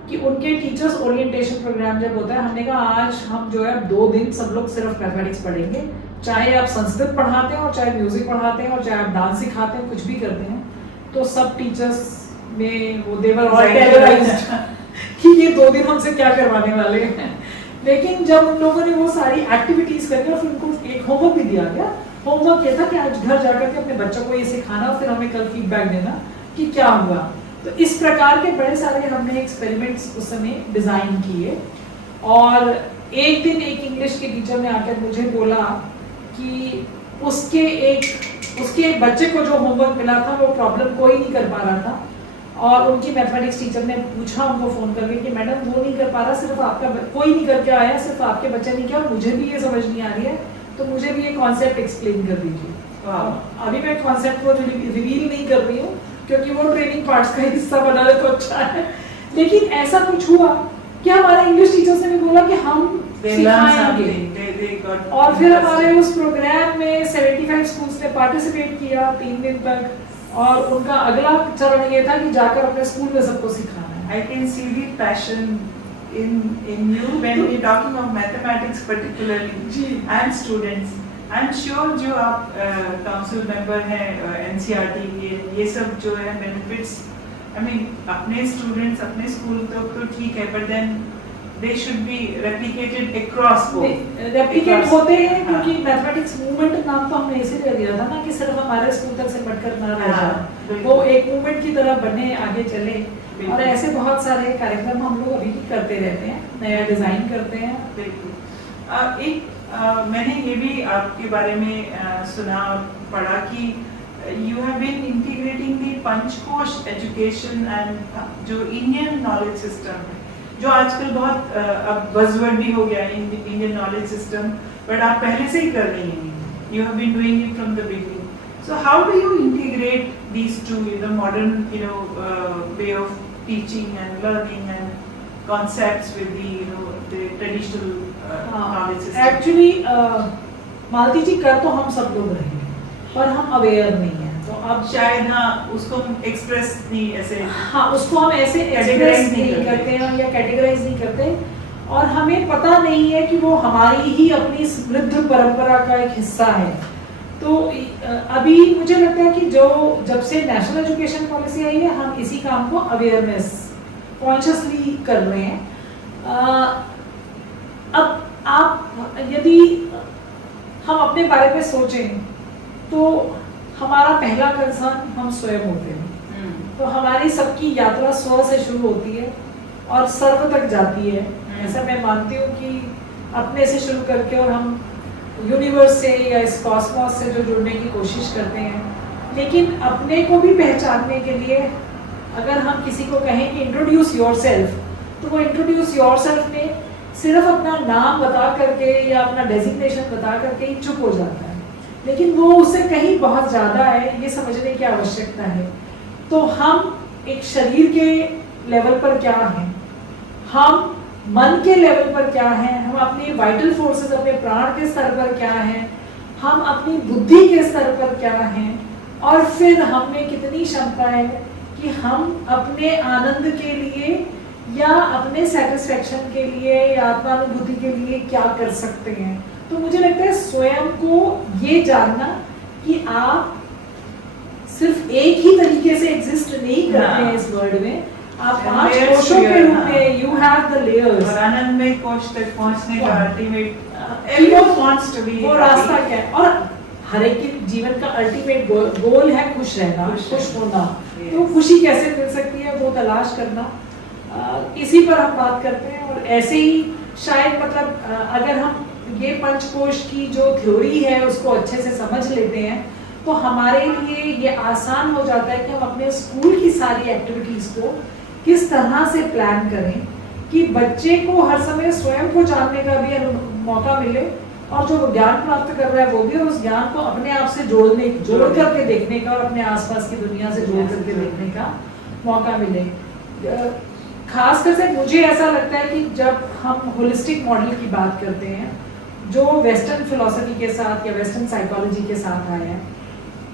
कि उनके टीचर्स ओरिएंटेशन प्रोग्राम जब होता है, हमने कहा आज हम जो है 2 दिन सब लोग सिर्फ मैथमेटिक्स पढ़ेंगे, चाहे आप संस्कृत पढ़ाते हैं और चाहे म्यूजिक पढ़ाते हैं और चाहे आप डांस सिखाते हैं, कुछ भी करते हैं। तो सब टीचर्स में वो देवर ऑल टेरराइज्ड कि ये 2 दिन हमसे क्या करवाने वाले हैं। लेकिन जब उन लोगों ने वो सारी एक्टिविटीज करी और फिर उनको एक होमवर्क भी दिया गया। होमवर्क ये था कि आज घर जाकर के अपने बच्चों को ये सिखाना और फिर हमें कल फीडबैक देना कि क्या हुआ। तो इस प्रकार के बड़े सारे हमने एक्सपेरिमेंट्स उस समय डिजाइन किए। और एक दिन एक इंग्लिश के टीचर ने आकर मुझे बोला कि उसके बच्चे को जो होमवर्क मिला था वो प्रॉब्लम कोई नहीं कर पा रहा था, और उनकी मैथमेटिक्स टीचर ने पूछा उनको फोन करके कि मैडम वो नहीं कर पा रहा, सिर्फ आपका कोई नहीं करके आया, सिर्फ आपके बच्चे ने किया, मुझे भी ये समझ नहीं आ रही है, तो मुझे भी ये कॉन्सेप्ट एक्सप्लेन कर दीजिए। अभी मैं कॉन्सेप्ट को रिवील नहीं कर रही हूँ क्योंकि वो ट्रेनिंग पार्ट्स का हिस्सा बना रहे तो अच्छा है। लेकिन ऐसा कुछ हुआ कि हमारे इंग्लिश टीचर्स ने भी बोला कि हम सिखाएंगे, और फिर हमारे उस प्रोग्राम में 75 स्कूल्स ने पार्टिसिपेट किया 3 दिन तक, और उनका अगला चरण ये था कि जाकर अपने स्कूल में सबको सिखाना है। I can see the passion in you when you're talking of mathematics particularly and students. I'm sure जो आप काउंसिल मेंबर हैं NCERT के, ये सब जो है बेनिफिट्स, I mean अपने स्टूडेंट्स अपने स्कूल तो ठीक है, but then they should be replicated across both. Replicate होते हैं क्योंकि मैथमेटिक्स मूवमेंट नाम तो हमने इसीलिए दिया था ना कि सिर्फ हमारे स्कूल तक सिमट कर ना रह जाए, वो एक मूवमेंट की तरह बने, आगे चले। और ऐसे बहुत सारे कार्यक्रम हम लोग अभी भी करते रहते हैं, नया डिजाइन करते हैं। बिल्कुल। मैंने ये भी आपके बारे में सुना और पढ़ा कि you have been integrating the panchakosha education and जो इंडियन नॉलेज सिस्टम है, जो आजकल बहुत अब बज़वर्ड भी हो गया है इंडियन नॉलेज सिस्टम, बट आप पहले से ही कर रही हैं, you have been doing it from the beginning. So how do you integrate these two, the modern way of teaching and learning and concepts with the traditional knowledge system? Actually मालती जी कर तो हम सब लोग रहे हैं, पर हम अवेयर नहीं हैं। तो अब शायद हाँ उसको एक्सप्रेस नहीं ऐसे, हाँ उसको हम ऐसे एक्सप्रेस नहीं करते हैं या कैटेगराइज नहीं करते, और हमें पता नहीं है कि वो हमारी ही अपनी समृद्ध परंपरा का एक हिस्सा है। तो अभी मुझे लगता है कि जो जब से नेशनल एजुकेशन पॉलिसी आई है, हम इसी काम को अवेयरनेस कॉन्शियसली कर रहे हैं। अब आप यदि हम अपने बारे में सोचें तो हमारा पहला कंसर्न हम स्वयं होते हैं। तो हमारी सबकी यात्रा स्व से शुरू होती है और सर्व तक जाती है। ऐसा मैं मानती हूँ कि अपने से शुरू करके और हम यूनिवर्स से या इस कॉस्मॉस से जो जुड़ने की कोशिश करते हैं, लेकिन अपने को भी पहचानने के लिए अगर हम किसी को कहें कि इंट्रोड्यूस योरसेल्फ, तो वो इंट्रोड्यूस योरसेल्फ में सिर्फ अपना नाम बता करके या अपना डेजिग्नेशन बता करके ही चुप हो जाता है, लेकिन वो उससे कहीं बहुत ज़्यादा है, ये समझने की आवश्यकता है। तो हम एक शरीर के लेवल पर क्या हैं, हम मन के लेवल पर क्या हैं, हम अपनी वाइटल फोर्सेस अपने प्राण के स्तर पर क्या हैं, हम अपनी बुद्धि के स्तर पर क्या हैं, और फिर हम में कितनी क्षमता है कि हम अपने आनंद के लिए या अपने सेटिस्फेक्शन के लिए या आत्मानुभूति के लिए क्या कर सकते हैं। तो मुझे लगता है स्वयं को ये जानना कि आप सिर्फ एक ही तरीके से एग्जिस्ट नहीं करते हैं इस वर्ल्ड में, आप 5 कोशों के रूप में, यू हैव द लेयर्स। और आनंदमय कोश तक पहुंचने का ultimate everyone wants to be, वो रास्ता क्या है, और हर एक के जीवन का अल्टीमेट गोल है खुश रहना, खुश होना। तो खुशी कैसे मिल सकती है वो तलाश करना, इसी पर हम बात करते हैं। और ऐसे ही शायद मतलब अगर हम ये पंचकोश की जो थ्योरी है उसको अच्छे से समझ लेते हैं तो हमारे लिए ये आसान हो जाता है कि हम अपने स्कूल की सारी एक्टिविटीज को किस तरह से प्लान करें कि बच्चे को हर समय स्वयं को जानने का भी मौका मिले, और जो ज्ञान प्राप्त कर रहा है वो भी, और उस ज्ञान को अपने आप से जोड़ करके देखने का और अपने आसपास की दुनिया से जोड़ करके देखने का मौका मिले। खासकर से मुझे ऐसा लगता है कि जब हम होलिस्टिक मॉडल की बात करते हैं जो वेस्टर्न फिलॉसफी के साथ या वेस्टर्न साइकोलॉजी के साथ आया है,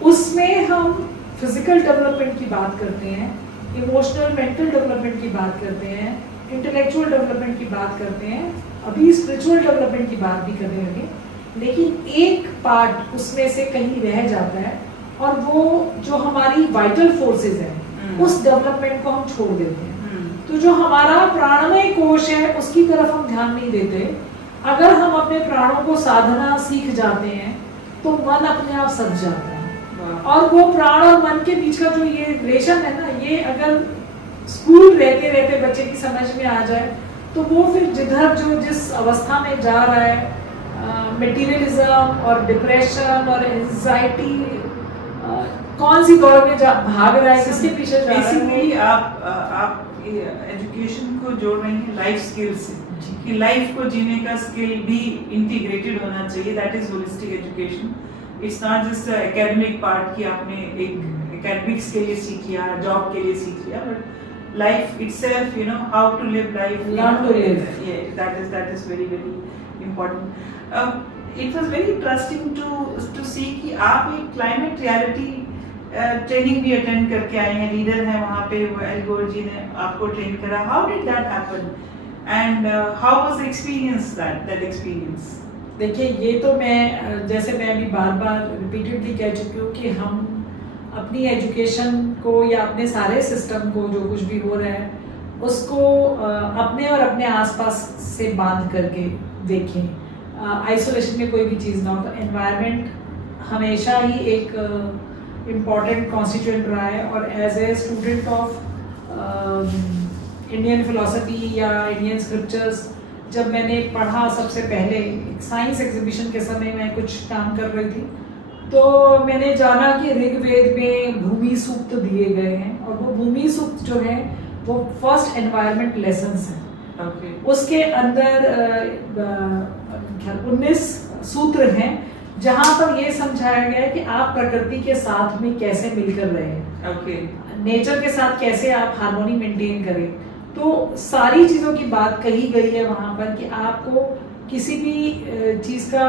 उसमें हम फिजिकल डेवलपमेंट की बात करते हैं, इमोशनल मेंटल डेवलपमेंट की बात करते हैं, इंटेलेक्चुअल डेवलपमेंट की बात करते हैं, अभी स्पिरिचुअल डेवलपमेंट की बात भी करने लगे, लेकिन एक पार्ट उसमें से कहीं रह जाता है, और वो जो हमारी वाइटल फोर्सेस है उस डेवलपमेंट को हम छोड़ देते हैं। तो जो हमारा प्राणमय कोश है उसकी तरफ हम ध्यान नहीं देते। अगर हम अपने प्राणों को साधना सीख जाते हैं तो मन अपने आप सज जाता है, और वो प्राण और मन के बीच का जो ये रिलेशन है ना, ये अगर स्कूल रहते रहते बच्चे की समझ में आ जाए तो वो फिर जिधर जो जिस अवस्था में जा रहा है, मटेरियलिज्म और डिप्रेशन और एंजाइटी, कौन सी दौड़ में भाग रहा है, किसके पीछे जा रहा है। बेसिकली आप एजुकेशन को जोड़ रही हैं लाइफ स्किल से, कि लाइफ को जीने का स्किल भी इंटीग्रेटेड होना चाहिए। That is holistic education. It's not just academic part कि आपने एक एकेडमिक्स के लिए सीख लिया, जॉब के लिए सीख लिया, but life itself, you know, how to live life, learn to live. that is very very important. It was very interesting to see कि आप एक क्लाइमेट रियलिटी ट्रेनिंग भी अटेंड करके आए हैं, लीडर हैं वहाँ पे, एल गोर जी ने आपको ट्रेन करा। How did that happen and how was the experience, that experience? देखिए, ये तो मैं जैसे मैं अभी बार बार रिपीटेडली कह चुकी हूँ कि हम अपनी एजुकेशन को या अपने सारे सिस्टम को, जो कुछ भी हो रहा है उसको अपने और अपने आसपास से बांध करके देखें। आइसोलेशन में कोई भी चीज़ ना हो। तो एनवायरनमेंट हमेशा ही एक इम्पॉर्टेंट कॉन्स्टिट्यूएंट रहा है, और as a student of Indian philosophy या इंडियन स्क्रिप्चर्स जब मैंने पढ़ा, सबसे पहले एक साइंस एग्जीबिशन के समय मैं कुछ काम कर रही थी, तो मैंने जाना कि ऋग्वेद में भूमि सूक्त दिए गए हैं, और वो भूमि सूक्त जो है वो फर्स्ट एनवायरनमेंट लेसन्स है। उसके अंदर 19 सूत्र हैं जहां पर ये समझाया गया है कि आप प्रकृति के साथ में कैसे मिलकर रहे, नेचर के साथ कैसे आप हार्मोनी मेंटेन करें। तो सारी चीजों की बात कही गई है वहां पर कि आपको किसी भी चीज का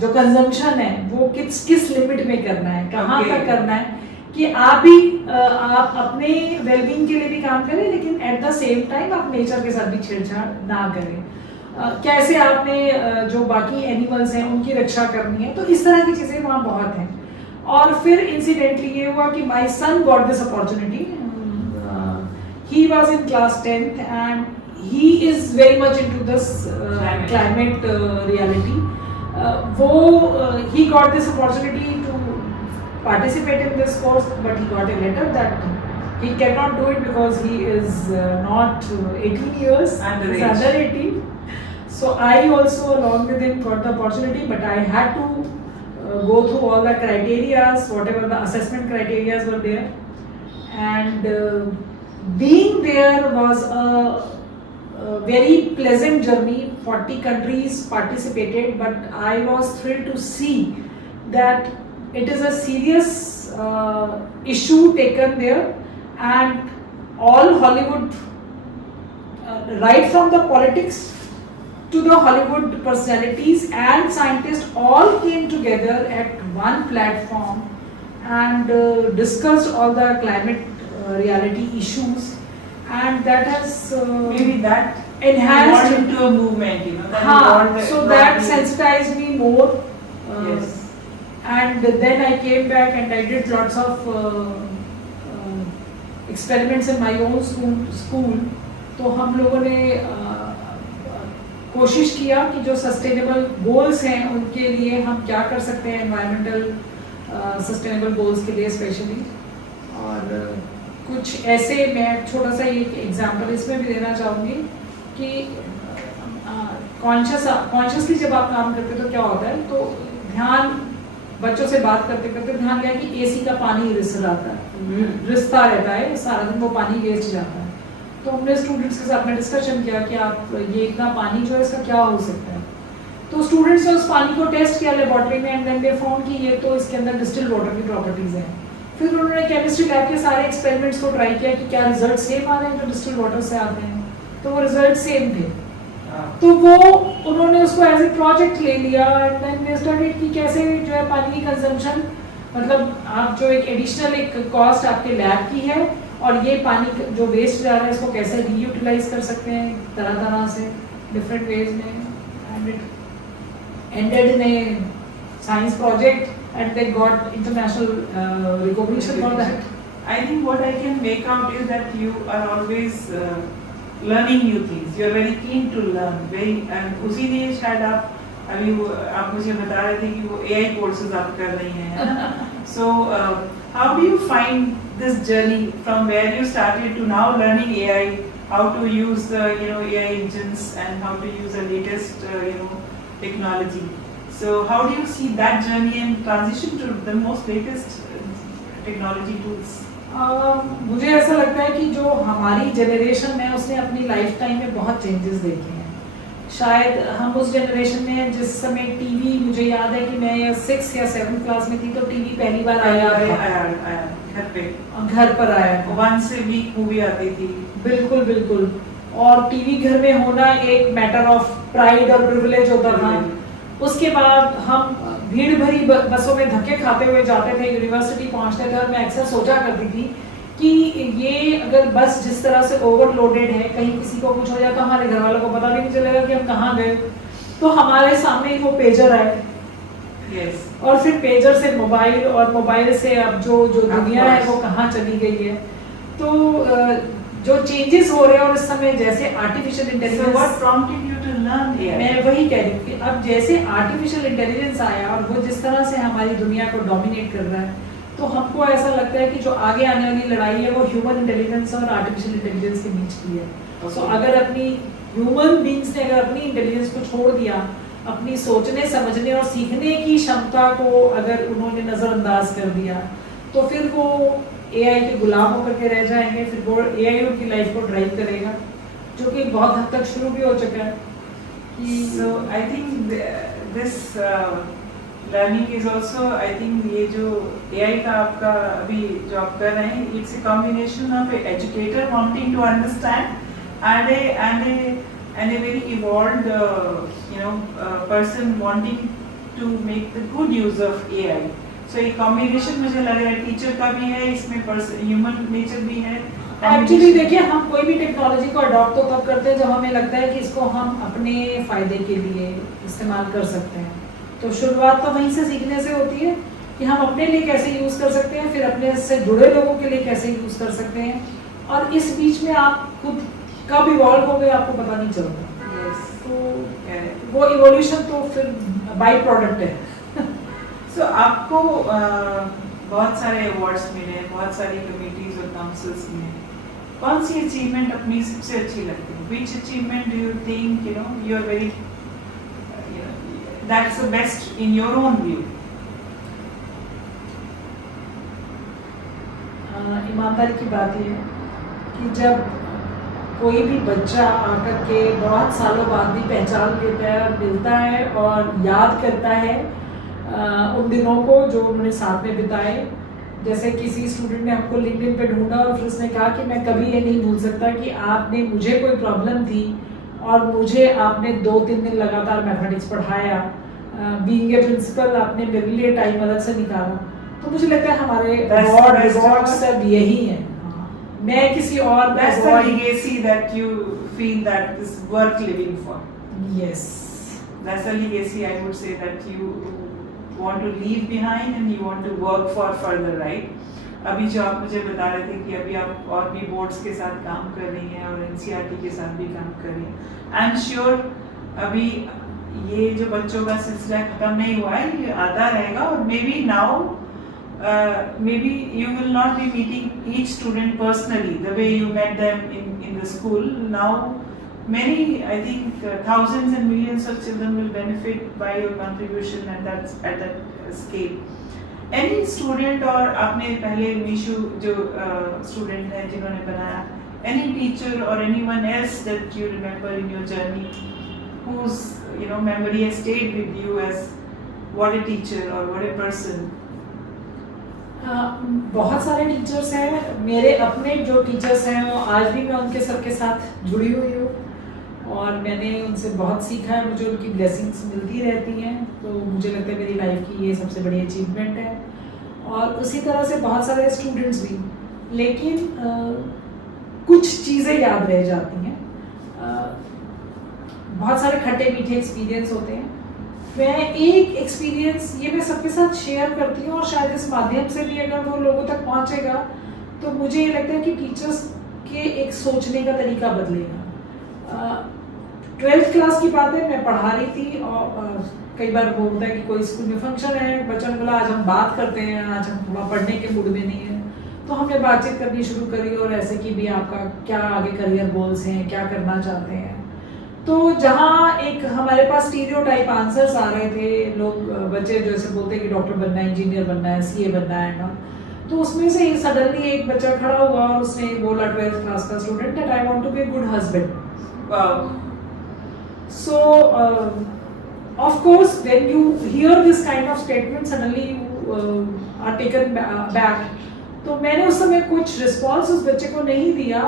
जो कंजम्पशन है वो किस किस लिमिट में करना है, कहाँ Okay. तक करना है, कि आप भी आप अपने वेलबींग के लिए भी काम करें, लेकिन एट द सेम टाइम आप नेचर के साथ भी छेड़छाड़ ना करें। कैसे आपने जो बाकी एनिमल्स हैं उनकी रक्षा करनी है, तो इस तरह की चीज़ें वहाँ बहुत हैं। और फिर इंसिडेंटली ये हुआ कि my son got this opportunity, he was in class 10th and he is very much into this climate reality. He got this opportunity to participate in this course, but he got a letter that he cannot do it because he is not 18 years, Underage. he's under 18. So I also along with him got the opportunity, but I had to go through all the criterias, whatever the assessment criterias were there, and being there was a very pleasant journey. 40 countries participated, but I was thrilled to see that it is a serious issue taken there, and all Hollywood, right from the politics to the Hollywood personalities and scientists, all came together at one platform and discussed all the climate reality issues, and that has Maybe that enhanced evolved into a movement, you know. That evolved- so that evolved- sensitized me more. Yes. And then I came back and I did lots of experiments in my own school. तो हम लोगों ने कोशिश किया कि जो sustainable goals हैं उनके लिए हम क्या कर सकते हैं, एनवायरमेंटल सस्टेनेबल गोल्स के लिए स्पेशली। और कुछ ऐसे, मैं छोटा सा एक एग्जांपल इसमें भी देना चाहूँगी कि कॉन्शियसली जब आप काम करते हो तो क्या होता है, तो ध्यान बच्चों से बात करते करते ध्यान गया कि एसी का पानी रिसता रहता है, सारा दिन वो पानी वेस्ट जाता है। तो हमने स्टूडेंट्स के साथ में डिस्कशन किया कि आप ये इतना पानी जो है इसका क्या हो सकता है। तो स्टूडेंट्स ने उस पानी को टेस्ट किया लेबोरेटरी में, एंड देन दे फाउंड कि ये तो इसके अंदर डिस्टिल्ड वाटर की प्रॉपर्टीज हैं। फिर उन्होंने केमिस्ट्री लैब के सारे एक्सपेरिमेंट्स को ट्राई किया कि क्या रिजल्ट सेम आ रहे हैं जो डिस्टिल्ड वाटर से आते हैं, तो वो रिजल्ट सेम थे। तो वो उन्होंने उसको एज ए प्रोजेक्ट ले लिया, एंड देन दे स्टडीड कि कैसे जो है पानी की कंजम्पशन, मतलब आप जो एक एडिशनल एक कॉस्ट आपके लैब की है, और ये पानी जो वेस्ट जा रहा है इसको कैसे रीयूटिलाइज कर सकते हैं तरह तरह से डिफरेंट वेज में, and it ended in A science project and they got international recognition for that. I think what I can make out is that you are always learning new things. You are very keen to learn. And उसी लिए शायद आप मुझे बता रहे थे कि वो AI courses आप कर रही हैं. So how do you find this journey from where you started to now learning AI, how to use the AI engines and how to use the latest technology? So how do you see that journey and transition to the most latest technology tools? मुझे ऐसा लगता है कि जो हमारी generation है उसने अपनी लाइफ टाइम में बहुत चेंजेस देखे हैं। शायद हम उस जनरेशन में जिस समय टीवी, मुझे याद है कि मैं 6th या 7th क्लास में थी तो टीवी पहली बार आया घर पर आया, once a week मूवी आती थी। बिल्कुल बिल्कुल। और टीवी घर में होना एक मैटर ऑफ प्राइड और प्रिविलेज होता था। उसके बाद हम भीड़ भरी बसों में धक्के खाते हुए जाते थे, यूनिवर्सिटी पहुंचते थे, और मैं अक्सर सोचा करती थी कि ये अगर बस जिस तरह से ओवरलोडेड है, कहीं किसी को कुछ हो जाए तो हमारे घर वालों को पता भी नहीं चलेगा कि हम कहाँ गए। तो हमारे सामने ही वो पेजर आए, और फिर पेजर से मोबाइल, और मोबाइल से अब जो दुनिया है वो कहाँ चली गई है। तो जो चेंजेस हो रहे हैं, और इस समय जैसे artificial intelligence, what prompted you to learn AI? मैं वही कह रही हूँ कि अब जैसे आर्टिफिशियल इंटेलिजेंस आया और वो जिस तरह से हमारी दुनिया को डोमिनेट कर रहा है, तो हमको ऐसा लगता है कि जो आगे आने वाली लड़ाई है वो ह्यूमन इंटेलिजेंस और आर्टिफिशियल इंटेलिजेंस के बीच की है। सो अगर अपनी ह्यूमन बींग्स ने अगर अपनी इंटेलिजेंस को छोड़ दिया, अपनी सोचने समझने और सीखने की क्षमता को अगर उन्होंने नज़रअंदाज कर दिया, तो फिर वो AI के गुलाम होकर के रह जाएंगे। फिर वो AI उनकी लाइफ को ड्राइव करेगा, जो कि बहुत हद तक शुरू भी हो चुका है। So I think this learning is also, I think ये जो AI का आपका अभी जो आप कर रहे हैं, it's a combination of a educator wanting to understand and a very evolved person wanting to make the good use of AI. So एक combination मुझे लग रहा है टीचर का भी है, इसमें ह्यूमन नेचर भी है. एक्चुअली देखिए, हम कोई भी टेक्नोलॉजी को अडॉप्ट तो तब करते हैं जब हमें लगता है कि इसको हम अपने फायदे के लिए इस्तेमाल कर सकते हैं. तो शुरुआत तो वहीं से सीखने से होती है कि हम अपने लिए कैसे यूज कर सकते हैं, फिर अपने से जुड़े लोगों के लिए कैसे यूज कर सकते हैं, और इस बीच में आप खुद कब इवॉल्व हो गए आपको पता नहीं चलता. तो वो इवोल्यूशन तो फिर बाई प्रोडक्ट है. So आपको बहुत सारे अवार्ड्स मिले, बहुत सारी कमिटीज और काउंसिल्स मिले. कौन सी अचीवमेंट अपनी सबसे अच्छी लगती है? Which achievement do you think you are very that's the best in your own view? ईमानदारी की बात यह है कि जब कोई भी बच्चा आकर के बहुत सालों बाद भी पहचान लेता है, मिलता है और याद करता है उन दिनों को जो उन्होंने साथ में बिताए. जैसे किसी स्टूडेंट ने हमको लिंक्डइन पे ढूंढा और फिर उसने कहा कि मैं कभी ये नहीं भूल सकता कि आपने मुझे कोई प्रॉब्लम थी और मुझे आपने 2-3 दिन लगातार मैथमेटिक्स पढ़ाया. बीइंग ए प्रिंसिपल आपने मेरे लिए टाइम अलग से निकाला. तो मुझे लगता है हमारे रिवॉर्ड सब यही हैं. मैं किसी और That's the legacy that you feel that is worth living for. Yes. That's the legacy I would say that you want to leave behind and you want to work for further, right? अभी जो आप मुझे बता रहे थे कि अभी आप और भी बोर्ड्स के साथ काम कर रही हैं और NCERT के साथ भी काम कर रही हैं. आई एम श्योर अभी ये जो बच्चों का सिलसिला खत्म नहीं हुआ है, ये आता रहेगा. और may be now maybe you will not be meeting each student personally the way you met them in the school. Now many, I think thousands and millions of children will benefit by your contribution at that scale. Any student or आपने पहले मीशू जो student है जिन्होंने बनाया, any teacher or anyone else that you remember in your journey whose memory has stayed with you as what a teacher or what a person? बहुत सारे teachers हैं. मेरे अपने जो टीचर्स हैं वो आज भी मैं उनके सबके साथ जुड़ी हुई हूँ और मैंने उनसे बहुत सीखा है. मुझे उनकी ब्लेसिंग्स मिलती रहती हैं. तो मुझे लगता है मेरी लाइफ की ये सबसे बड़ी अचीवमेंट है. और उसी तरह से बहुत सारे स्टूडेंट्स भी. लेकिन कुछ चीज़ें याद रह जाती हैं. बहुत सारे खट्टे मीठे एक्सपीरियंस होते हैं. मैं एक एक्सपीरियंस ये मैं सबके साथ शेयर करती हूँ और शायद इस माध्यम से भी अगर वो लोगों तक पहुँचेगा तो मुझे ये लगता है कि टीचर्स के एक सोचने का तरीका बदलेगा. 12th क्लास की बात है, मैं पढ़ा रही थी और कई बार वो होता है कि कोई स्कूल में फंक्शन है, बच्चा ने बोला आज हम बात करते हैं, आज हम थोड़ा पढ़ने के मूड में नहीं है. तो हमने बातचीत करनी शुरू करी और ऐसे कि भी आपका क्या आगे करियर गोल्स हैं, क्या करना चाहते हैं. तो जहाँ एक हमारे पास स्टीरियोटाइप आंसर्स आ रहे थे, लोग बच्चे जैसे बोलते हैं कि डॉक्टर बनना है, इंजीनियर बनना है, CA बनना है ना. तो उसमें से सडनली एक बच्चा खड़ा हुआ और उसने बोला 12th क्लास का student that I want to be a good husband. So of course when you hear this kind of statement suddenly you are taken back. तो मैंने उस समय कुछ रिस्पॉन्स उस बच्चे को नहीं दिया.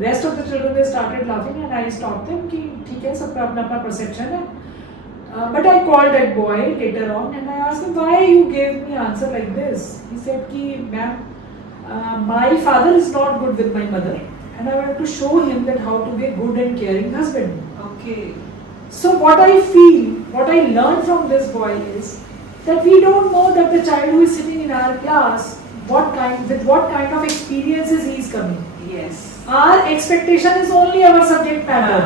Rest of the children they started laughing and I stopped them कि ठीक है, सबका अपना अपना परसेप्शन है. But I called that boy later on and I asked him why you gave me answer like this. He said कि ma'am my father is not good with my mother and I want to show him that how to be a good and caring husband. Okay. So what I feel, what I learned from this boy is that we don't know that the child who is sitting in our class, with what kind of experiences he is coming. Yes. Our expectation is only our subject matter.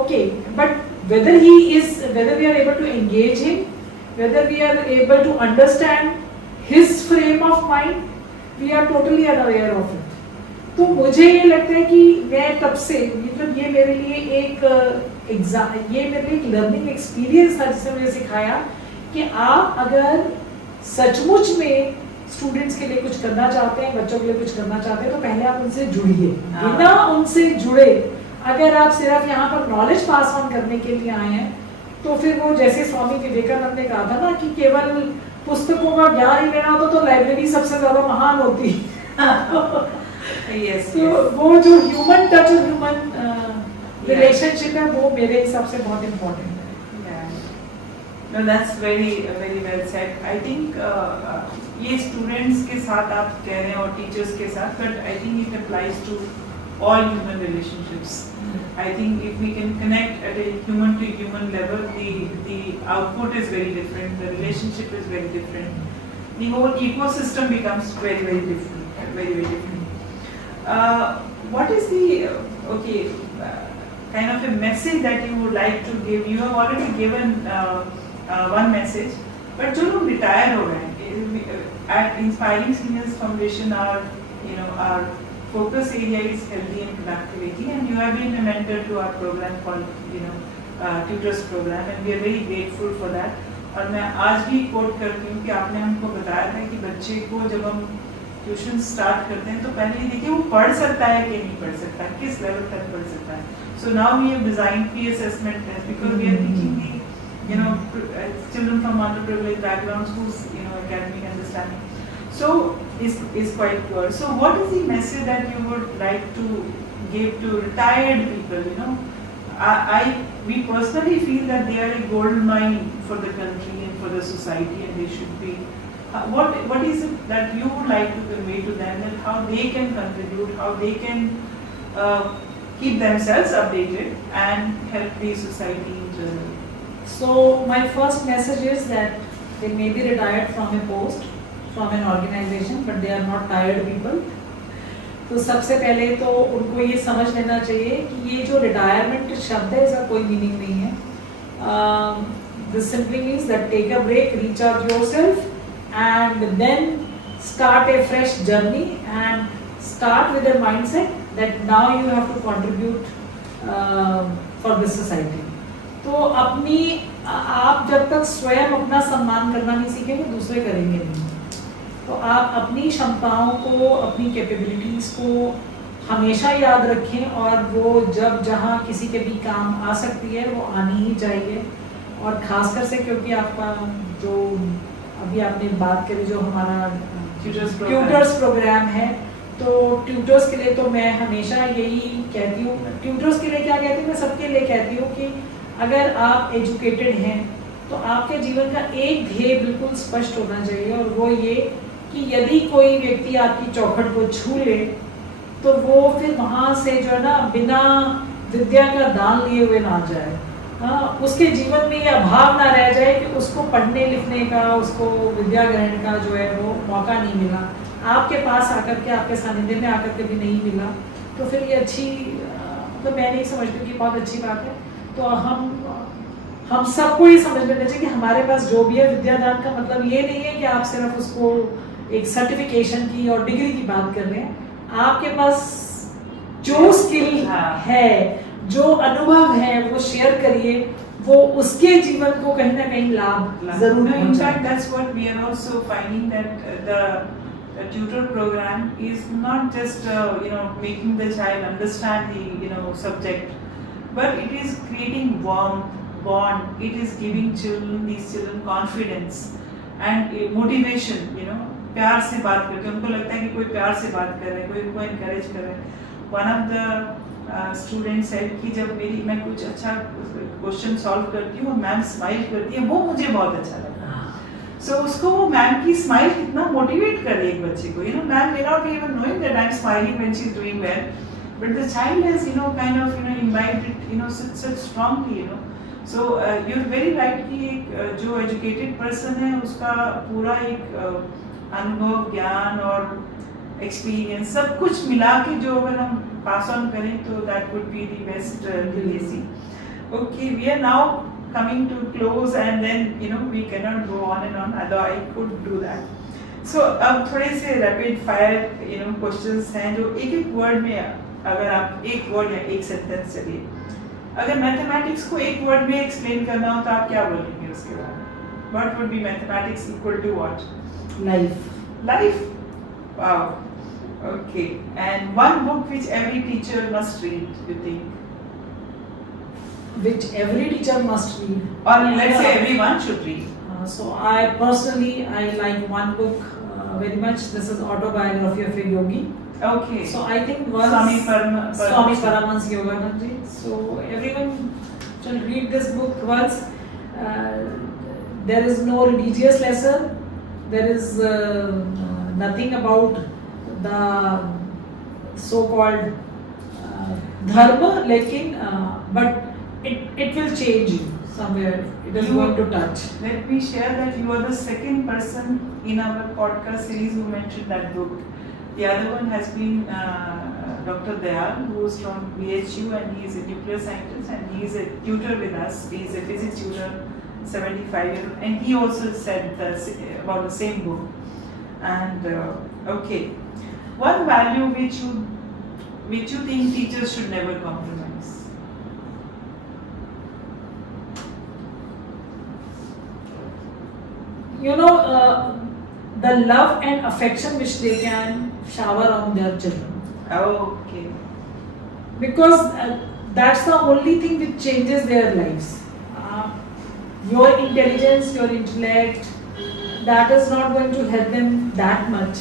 Okay, but whether we are able to engage him, whether we are able to understand his frame of mind, we are totally unaware of it. तो मुझे ये लगता है कि मैं तब से मतलब ये मेरे लिए एक लर्निंग एक्सपीरियंस था जिसने मुझे सिखाया कि आप अगर सचमुच में स्टूडेंट्स के लिए कुछ करना चाहते हैं, बच्चों के लिए कुछ करना चाहते हैं, तो पहले आप उनसे जुड़िए. बिना उनसे जुड़े अगर आप सिर्फ यहाँ पर नॉलेज पास ऑन करने के लिए आए हैं तो फिर वो जैसे स्वामी विवेकानंद ने कहा था ना कि केवल पुस्तकों का ज्ञान ही लेना हो तो लाइब्रेरी सबसे ज्यादा महान होती. Yes. तो वो जो ह्यूमन टच और ह्यूमन रिलेशनशिप है वो मेरे हिसाब से बहुत इम्पोर्टेंट है. No, that's very well said. I think ये students के साथ आप कह रहे हैं और teachers के साथ, but I think it applies to all human relationships. I think if we can connect at a human to human level, the output is very different. The relationship is very different. The whole ecosystem becomes very different. Very different. What is the kind of a message that you would like to give? You have already given one message, but जो लोग retire हो गए हैं, at Inspiring Seniors Foundation, our focus area is healthy and productivity, and you have been a mentor to our program called tutors program, and we are very grateful for that. और मैं आज भी coat करती हूँ कि आपने हमको बताया था कि बच्चे को जब हम ट्यूशन स्टार्ट करते हैं तो पहले ये देखिए वो पढ़ सकता है कि नहीं पढ़ सकता, किस लेवल तक पढ़ सकता है. So now we have designed pre-assessment tests because we are teaching the children from underprivileged backgrounds whose academic understanding is quite poor. So what is the message that you would like to give to retired people? We personally feel that they are a gold mine for the country and for the society, and they should be. What is it that you would like to convey to them, that how they can contribute, how they can keep themselves updated and help the society in general? So my first message is that they may be retired from a post, from an organization, but they are not tired people. तो सबसे पहले तो उनको ये समझ लेना चाहिए कि ये जो रिटायरमेंट शब्द है इसका कोई मीनिंग नहीं है. This simply means that take a break, recharge yourself, and then start a fresh journey and start with a mindset that now you have to contribute for the society. तो अपनी आप जब तक स्वयं अपना सम्मान करना नहीं सीखेंगे दूसरे करेंगे नहीं. तो आप अपनी क्षमताओं को, अपनी कैपेबिलिटीज़ को हमेशा याद रखें, और वो जब जहाँ किसी के भी काम आ सकती है वो आनी ही चाहिए. और ख़ासकर से क्योंकि आपका जो अभी आपने बात करी जो हमारा ट्यूटर्स प्रोग्राम है, तो ट्यूटर्स के लिए तो मैं हमेशा यही कहती हूँ, ट्यूटर्स के लिए क्या कहती हूँ, मैं सबके लिए कहती हूँ कि अगर आप एजुकेटेड हैं तो आपके जीवन का एक ध्येय बिल्कुल स्पष्ट होना चाहिए, और वो ये कि यदि कोई व्यक्ति आपकी चौखट को छू ले तो वो फिर वहाँ से जो है ना बिना विद्या का दान लिए हुए ना जाए. उसके जीवन में ये अभाव ना रह जाए कि उसको पढ़ने लिखने का, उसको विद्या ग्रहण का जो है वो मौका नहीं मिला, आपके पास आकर के, आपके सानिध्य में आकर के भी नहीं मिला. तो फिर ये अच्छी मतलब मैं नहीं समझती कि बहुत अच्छी बात है. तो हम सबको ये समझ लेना चाहिए कि हमारे पास जो भी है विद्यादान का मतलब ये नहीं है कि आप सिर्फ उसको एक सर्टिफिकेशन की और डिग्री की बात कर रहे हैं. आपके पास जो स्किल है, जो अनुभव है, वो शेयर करिए, वो उसके जीवन को कहीं ना कहीं लाभ जरूर है. In fact, that's what we are also finding, that the tutor program is not just making the child understand the subject, but it is creating warmth, bond. It is giving these children confidence and motivation. प्यार से बात करके उनको लगता है कि कोई प्यार से बात कर रहा है, कोई उनको encourage कर रहा है. One of the students said कि जब मैं कुछ अच्छा क्वेश्चन सॉल्व करती हूँ, मैम स्माइल करती है, वो मुझे बहुत अच्छा लगता है. So उसको वो मैम की स्माइल कितना मोटिवेट कर रही है एक बच्चे को. Ma'am may not be even knowing that I'm smiling when she's doing well, but the child has kind of imbibed it such strongly. So you're very right कि एक जो educated person है उसका पूरा एक अनुभव, ज्ञान और एक्सपीरियंस सब कुछ मिला के जो अगर हम पास ऑन करें तो that would be the best legacy. Okay, we are now coming to close, and then we cannot go on and on, although I could do that. So अब थोड़े से रैपिड फायर क्वेश्चंस हैं जो एक word में, अगर आप एक वर्ड या एक सेंटेंस चलिए, अगर मैथमेटिक्स को एक वर्ड में एक्सप्लेन करना हो तो आप क्या बोलेंगे उसके बाद? What would be mathematics equal to what? Life. Wow. Okay. And one book which every teacher must read, you think? Which every teacher must read. Or let's say everyone should read. So I like one book very much. This is Autobiography of a Yogi. Okay. So I think once Swami Paramahansa Yoganand ji. So everyone should read this book once. there is no religious lesson, there is nothing about the so-called dharma, लेकिन but it will change you somewhere. It is going to touch. Let me share that you are the second person in our podcast series who mentioned that book. The other one has been Dr. Dayal, who is from BHU, and he is a nuclear scientist, and he is a tutor with us. He is a physics tutor, 75 years, and he also said about the same book. And okay, one value which you think teachers should never compromise. You know, the love and affection which they can shower on their children. Okay. Because that's the only thing which changes their lives. Your intelligence, your intellect, that is not going to help them that much.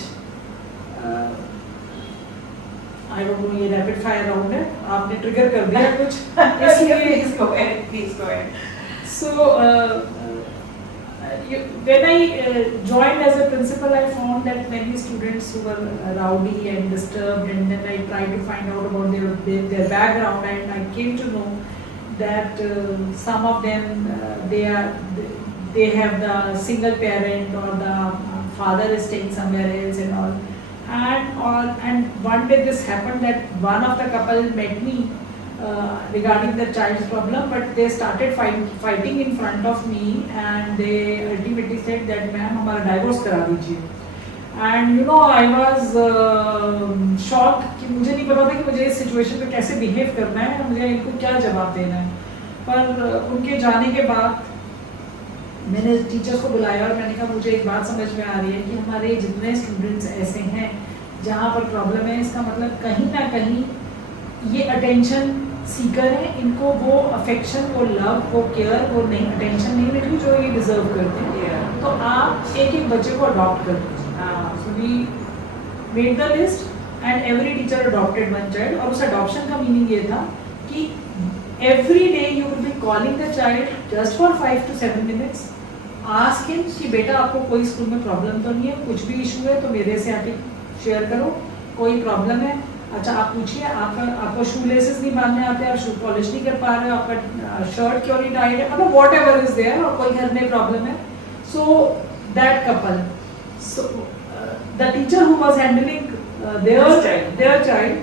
I don't know, ये rapid fire round है, आपने trigger कर दिया कुछ, इसलिए Please go ahead. So when I joined as a principal, I found that many students who were rowdy and disturbed, and then I tried to find out about their background, and I came to know that some of them they have the single parent, or the father is staying somewhere else and all. And one day this happened that one of the couple met me regarding the child's problem, but they started fighting in front of me, and they ultimately said that ma'am हमारा divorce करा दीजिए. And you know, I was shocked कि मुझे नहीं पता था कि मुझे इस situation पे कैसे behave करना है, मुझे इनको क्या जवाब देना है. पर उनके जाने के बाद मैंने टीचर्स को बुलाया और मैंने कहा मुझे एक बात समझ में आ रही है कि हमारे जितने स्टूडेंट्स ऐसे हैं जहाँ पर प्रॉब्लम है, इसका मतलब कहीं ना कहीं ये अटेंशन सीकर हैं, इनको वो अफेक्शन, वो लव, वो केयर, वो नहीं अटेंशन नहीं मिली जो ये डिजर्व करते हैं. तो आप एक एक बच्चे को अडॉप्ट कर दीजिए. So we made the list and every teacher adopted one child. और उस अडॉप्शन का मीनिंग ये था कि every day you will be calling the child just for 5 to 7 minutes. Ask him कि बेटा आपको कोई स्कूल में प्रॉब्लम तो नहीं है, कुछ भी इशू है तो मेरे से आके शेयर करो. कोई प्रॉब्लम है, अच्छा आप पूछिए, आपको शू लेसेस नहीं बांधने आते, आप शू पॉलिश नहीं कर पा रहे हो, आपका शर्ट क्यों नहीं टाइट है, मतलब वॉट एवर इज देयर, और कोई घर में प्रॉब्लम है. So that couple, so the teacher who was handling their child,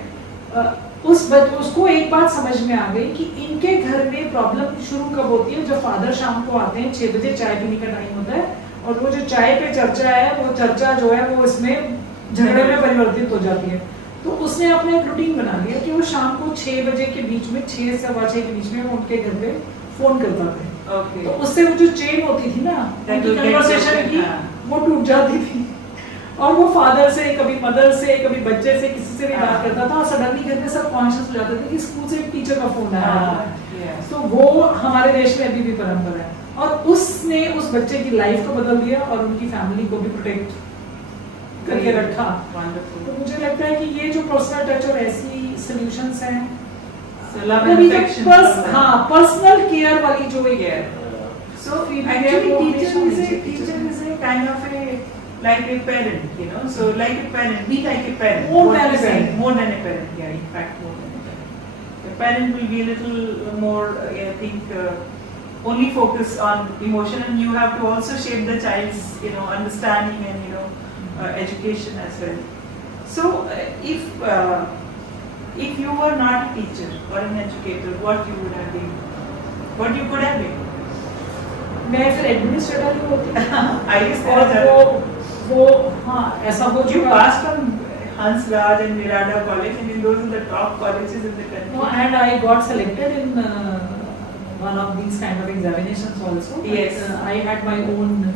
उसको एक बात समझ में आ गई कि इनके घर में प्रॉब्लम शुरू कब होती है, जब फादर शाम को आते हैं 6 बजे, चाय पीने का टाइम होता है, और वो जो चाय पे चर्चा है, वो चर्चा जो है वो इसमें झगड़े में परिवर्तित हो जाती है. तो उसने अपना एक रूटीन बना लिया कि वो शाम को 6 बजे के बीच में, 6 से 6:15 के बीच में वो उनके घर पे फोन करता था. तो उससे वो जो चेन होती थी ना उनकी कन्वर्सेशन की, वो टूट जाती थी, और वो फादर से, कभी मदर से, कभी बच्चे से, किसी से भी बात करता था, और सडनली घर में सब कॉन्शियस हो जाते थे कि स्कूल से एक टीचर का फोन आया है. तो वो हमारे देश में अभी भी परंपरा है, और उसने उस बच्चे की लाइफ को बदल दिया और उनकी फैमिली को भी प्रोटेक्ट करके रखा. तो मुझे लगता है कि ये जो पर्सनल टच और ऐसी सॉल्यूशंस हैं, पर्सनल केयर वाली जो एक, so actually teacher is a kind of like a parent, you know, so like a parent, be like a parent, more than a parent, yeah, in fact more than a parent. The parent will be a little more, I think, only focus on emotion, and you have to also shape the child's, you know, understanding and, you know, education as well. So if you were not a teacher or an educator, what you would have been, what you could have been? मैं फिर administrator ही होती. I guess वो हाँ ऐसा हो you passed from Hansraj and Mirada College, and those are the top colleges in the country. No, and I got selected in one of these kind of examinations also. Yes. But, I had my own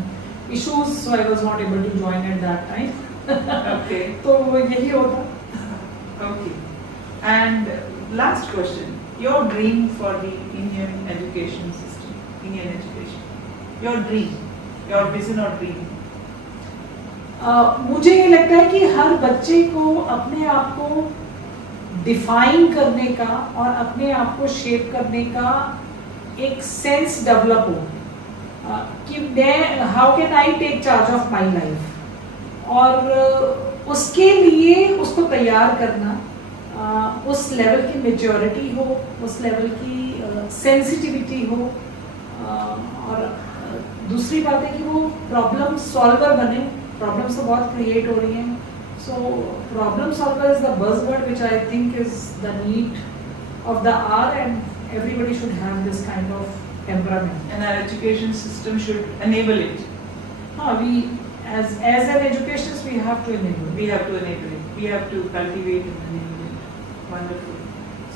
issues, so I was not able to join at that time. Okay. तो यही होता. Okay. And last question, your dream for the Indian education system, Indian education, your dream, your vision or dream. मुझे ये लगता है कि हर बच्चे को अपने आप को डिफाइन करने का और अपने आप को शेप करने का एक सेंस डेवलप हो. कि मैं how can I take charge of my life, और उसके लिए उसको तैयार करना, उस लेवल की मेच्योरिटी हो, उस लेवल की सेंसिटिविटी हो, और दूसरी बात है कि वो प्रॉब्लम सॉल्वर बने. प्रॉब्लम्स तो बहुत क्रिएट हो रही हैं, so problem solver is the buzzword which I think is the need of the hour, and everybody should have this kind of temperament. And our education system should enable it. We as an educationist we have to enable. We have to enable it. We have to cultivate and enable it. Wonderful.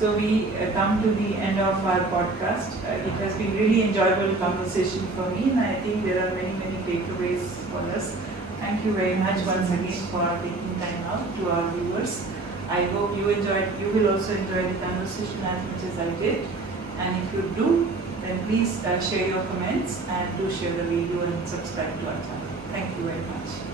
So we come to the end of our podcast. It has been really enjoyable conversation for me, and I think there are many takeaways for us. Thank you very much once again for taking time out to our viewers. I hope you enjoyed. You will also enjoy the conversation as much as I did. And if you do, then please share your comments and do share the video and subscribe to our channel. Thank you very much.